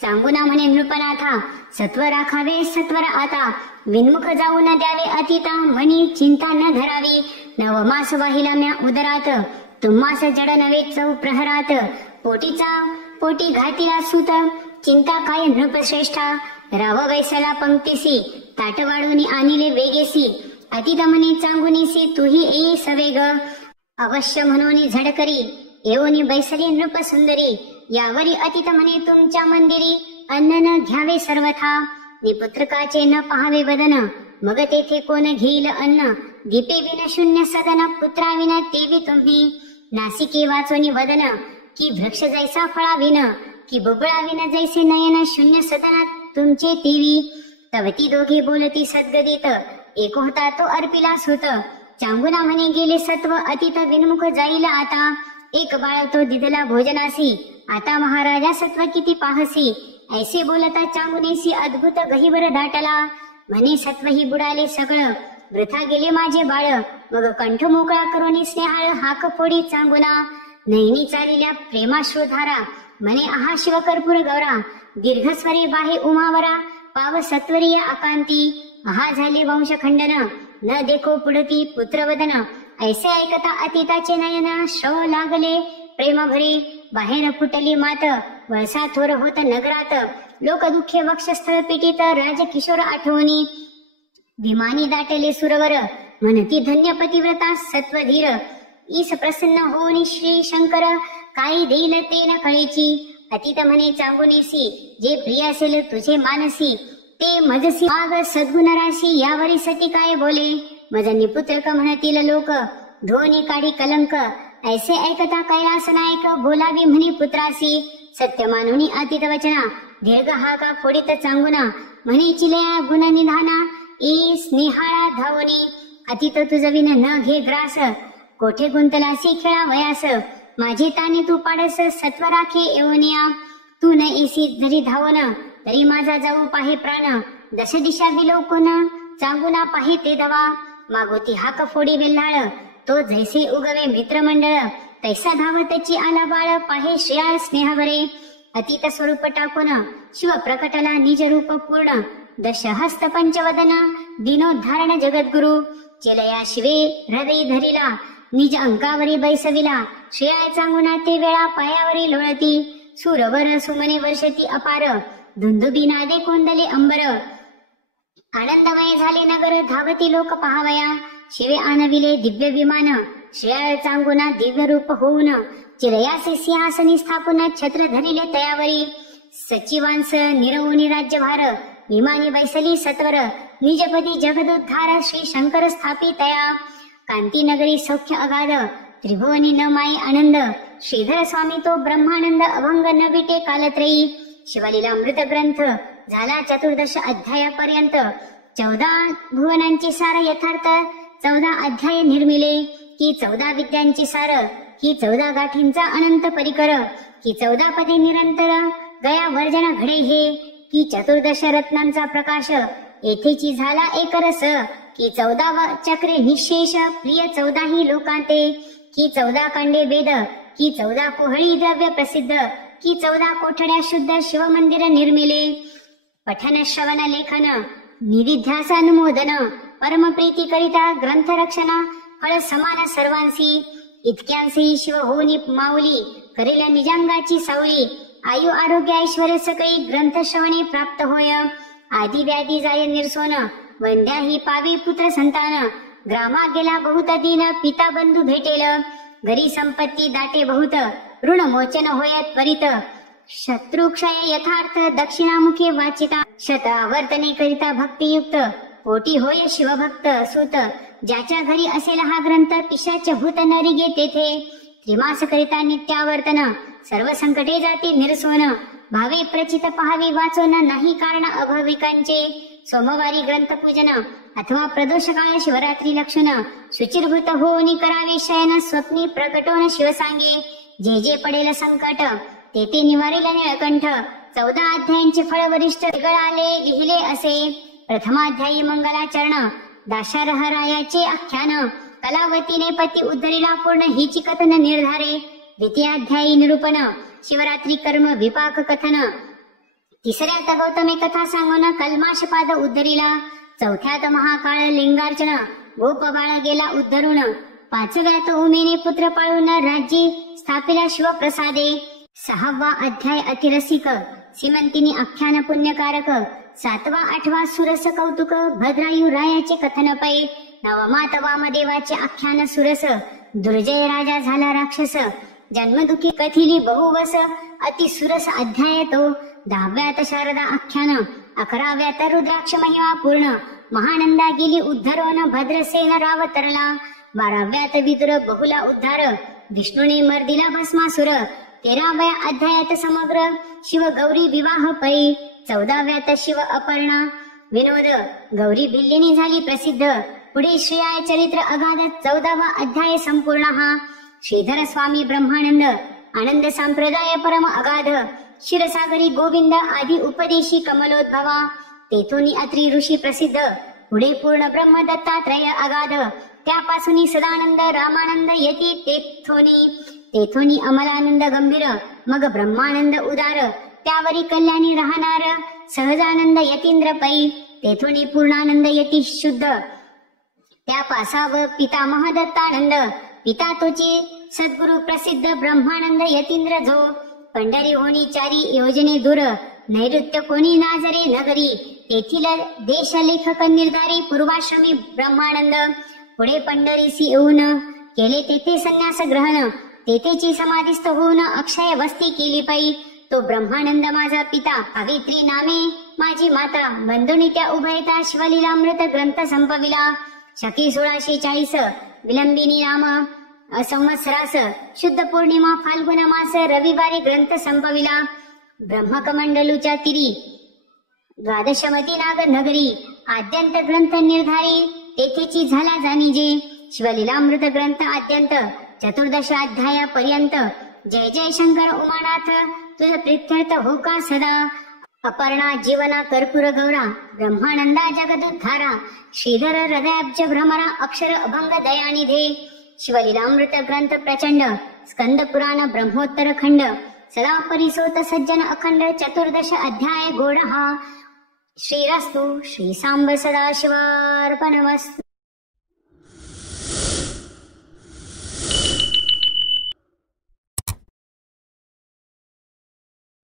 चांगुना म्हणे नृपनाथा सत्व राखावे सत्वर आता विन्मुख जाऊ न द्यावे अतिता म्हणी चिंता न धरावी नवमास वाहिला म्या उदरात तुम्हास जड नवे चौ प्रहरात पोटी घातीला सुत चिंता काय नृपश्रेष्ठा राव वैसला पंक्तीसी ताट वाढून आणिले वेगेसी अतित म्हणे चांगुनीसी तुही ये सवेग अवश्य म्हणून झडकरी येऊनी बैसली नृप सुंदरी यावरी अतित म्हणे तुमच्या मंदिरी अन्न न घ्यावे सर्वथा निपुत्रकाचे न पहावे वदन मग तेथे कोण घेईल अन्न दीपे विन शून्य सदन पुत्राविना तेवी तुम्ही नासिके वाचोनी वदन की वृक्ष जैसा फळाविन की बुबळाविन जैसे नयन शून्य सदनात तुमचे तेवी तवती दोघे बोलती सद्गदित एक होता तो अर्पिलास होत चांगुना म्हणे गेले सत्व अतित विनमुख जाईल आता एक बाळ तो दिदला भोजनासी आता महाराजा सत्व किती पाहसी ऐसे बोलता चांगुनेसी अद्भुत गहिवर दाटला म्हणे सत्व ही बुडाले सगळं वृथा गेले माझे बाळ मग कंठ मोकळा करून स्नेहाळ हाक फोडी चांगुना नैनी चालिल्या प्रेमाश्रुधारा म्हणे आहा शिवकर्पूर गौरा दीर्घस्वरे बाहे उमावरा पाव सत्वरीय आकांती आहा झाले वंश खंडन न देखो पुढती पुत्रवदन ऐसे ऐकता अतीताचे नयन श्रव लागले प्रेम भरी. बाहेर फुटली मात वळसा थोर होत नगरात. लोक दुःखे वक्षस्थळ पिटीत राजकिशोर आठवणी. विमानी दाटले सुरवर म्हणती धन्य पतिव्रता सत्वधीर. ईस प्रसन्न होऊन श्री शंकर काही देईल ते न कळेची. अतीत म्हणे चांगुनेसी जे प्रिय असेल तुझे मानसी. ते मजसी माग सद्गुण राशी यावरी सती काय बोले. मज निपुत्रक म्हणतील लोक धोनी काढी कलंक. ऐसे ऐकता कैलास नायक बोलावी म्हणे पुत्रासी. सत्य मानुनी अतीत वचना दीर्घ हा का फोडीत चांगुना. म्हणे चिलया गुण निधाना ई स्नेहाळा धावणी. अतीत तुझविन न घे ग्रास कोठे गुंतलासी खेळा वयास. माझे ताने तू पाडस सत्व राखे येवनिया. तू न एसी जरी धावन तरी माझा जाऊ पाहे प्राण. दश दिशा विलोकून चांगुना पाहे ते धवा. मागोती हाक फोडी वेल्हाळ तो जैसे उगवे मित्रमंडळ. तैसा धावतची आला बाळ पाहे श्रेयाळ स्नेहावरे. अतीत स्वरूप टाकून शिव प्रकटला निज रूप पूर्ण. दश हस्त पंचवदन दिनोद्धारण जगद्गुरु. चिलया शिवे हृदय धरिला निज अंकावरी बैसविला. श्रेयाळ चांगुना ते वेळा पायावरी लोळती. सुरवर सुमने वर्षती अपार धुंदुबी नादे कोंदले अंबर. आनंदमय झाले नगर धावती लोक पहावया. शिवे आनविले दिव्य विमान श्रेयाळ चांगुना दिव्य रूप होऊन. चिलयासे सिंहासनी स्थापन छत्र धरिले तयावरी. सचिवांस निरवुनी राज्यभार विमानी बैसली सत्वर. निजपदी जगदोद्धार श्री शंकर स्थापितया. कांती नगरी सौख्य अगाध त्रिभुवनी न माई आनंद. श्रीधर स्वामी तो ब्रह्मानंद अभंग न विटे कालत्रयी. शिवलीला अमृत ग्रंथ झाला 14 अध्यायापर्यंत. 14 भुवनांची सार यथार्थ 14 अध्याय निर्मिले. की 14 विद्यांची सार ही 14 गाठींचा अनंत परिकर. की 14 पदे निरंतर गया वर्जन घडे हे. की 14 रत्नांचा प्रकाश येथेची झाला एक रस. की 14 चक्रे निशेष प्रिय 14 ही लोकांते. की 14 कांडे वेद. की 14 कोहळी द्रव्य प्रसिद्ध. की 14 कोठड्या शुद्ध शिवमंदिर निर्मिले. पठन श्रवण लेखन निधिध्यासानुमोदन परमप्रीती करिता ग्रंथ रक्षण फळ समान सर्वांसी. इतक्यांसी शिव होनी माऊली करेल निजांगाची सावली. आयु आरोग्य ऐश्वर्य सकळी ग्रंथ श्रवणी प्राप्त होय. आदि व्याधी जाय निर्सोन वंद्या ही पावी पुत्र संतान. ग्रामा गेला बहुत दिन पिता बंधू भेटेल. घरी संपत्ती दाटे बहुत ऋण मोचन होय त्वरित. शत्रुक्षय यथार्थ दक्षिणामुखे वाचिता. शतावर्तने करिता भक्तियुक्त पोटी होय शिवभक्त सुत. ज्याच्या घरी असेल हा ग्रंथ पिशाच भूत न रिगे तेथे. त्रिमास करिता नित्यावर्तन सर्व संकटे जाती निरसोन. भावे प्रचित पहावी वाचोन नाही कारण अभाविकांचे. सोमवारी ग्रंथ पूजन अथवा प्रदोष काळ शिवरात्री लक्षण. शुचिर्भूत होऊन करावे शयन स्वप्नी प्रकटोन शिव सांगे. जे जे पडेल संकट ते ते निवारेल निळकंठ. 14 अध्यायांचे फळ वरिष्ठ गळाले लिहिले असे. प्रथमाध्यायी मंगलाचरण दाशारहरायाचे आख्यान. कलावतीने पती उद्धरीला पूर्ण हिची कथन निर्धारे. द्वितीयाध्यायी निरूपण शिवरात्री कर्म विपाक कथन. तिसऱ्यात गौतमी कथा सांगून कल्माशपाद उद्धरीला. चौथ्यात महाकाळ लिंगार्चन गोपबाळ गेला उद्धरून. 5व्यात उमेने पुत्र पाळून राज्य स्थापिला शिवप्रसादे. 6वा अध्याय अतिरसिक सीमंतिनी आख्यान पुण्यकारक. 7वा 8वा सुरस कौतुक भद्रायू रायाचे कथन पै. 9वात वामदेवाचे आख्यान सुरस दुर्जय राजा झाला राक्षस. जन्मदुखी कथिली बहुवस अति सुरस अध्याय तो. 10व्यात शारदा आख्यान. 11व्यात रुद्राक्ष महिमा पूर्ण महानंदा गेली उद्धरोन भद्रसेन राव तरला. 12व्यात विदुर बहुला उद्धार विष्णूने मर्दिला भस्मासुर. 13व्या अध्यायात समग्र शिव गौरी विवाह पै. 14व्यात शिव अपर्णा विनोद गौरी भिल्लिनी झाली प्रसिद्ध. पुढे श्रेयाळ चरित्र अगाध 14वा अध्याय संपूर्ण हा. श्रीधर स्वामी ब्रह्मानंद आनंद संप्रदाय परम अगाध. क्षीरसागरी गोविंद आदी उपदेशी कमलोद्भवा. तेथोनी अत्री ऋषी प्रसिद्ध. पुढे पूर्ण ब्रह्म दत्तात्रय अगाध. त्यापासून सदानंद रामानंद यती तेथोनी अमलानंद गंभीर. मग ब्रह्मानंद उदार. त्यावरी कल्याणी राहणार सहजानंद यतींद्र पै. तेथोनी पूर्णानंद यती शुद्ध. त्या पासाव पितामह दत्तानंद, पिता तोचे सद्गुरु प्रसिद्ध ब्रह्मानंद यतींद्र जो. पंढरी होनी 4 योजने दूर, नैऋत्य कोणी नाजरे नगरी. तेथील देश लेखक निर्धारी पूर्वाश्रमी ब्रह्मानंद. पुढे पंढरीसी येऊन केले तेथे संन्यास ग्रहण. तेथेची समाधीस्थ होऊन अक्षय वस्ती केली पायी. तो ब्रह्मानंद माझा पिता, पवित्री नामे माझी माता. बंधुनी त्या उभयता शिवलीलामृत ग्रंथ संपविला. शकी 1640 विलंबिनी नाम संवत्सरास शुद्ध पौर्णिमा फाल्गुन मास रविवारी ग्रंथ संपविला. ब्रह्मकमंडलूच्या तिरी द्वादशमती नाग नगरी. आद्यंत ग्रंथ निर्धारी तेथेची झाला जाणीजे. शिवलीलामृत ग्रंथ आद्यंत 14 अध्यायापर्यंत. जय जय शंकर उमानाथ, तुझ प्रीत्यर्थ हो का सदा. अपर्णा जीवना कर्पूर गौरा, ब्रह्मानंदा जगदुद्धारा. श्रीधर हृदयाब्ज भ्रमरा, अक्षर अभंग दयानिधे. शिवलीलामृत ग्रंथ प्रचंड, स्कंद पुराण ब्रह्मोत्तर खंड. सदा परिसोत सज्जन अखंड, 14 अध्याय गोड हा. श्रीरस्तु श्री सांब सदाशिवार्पणमस्तु.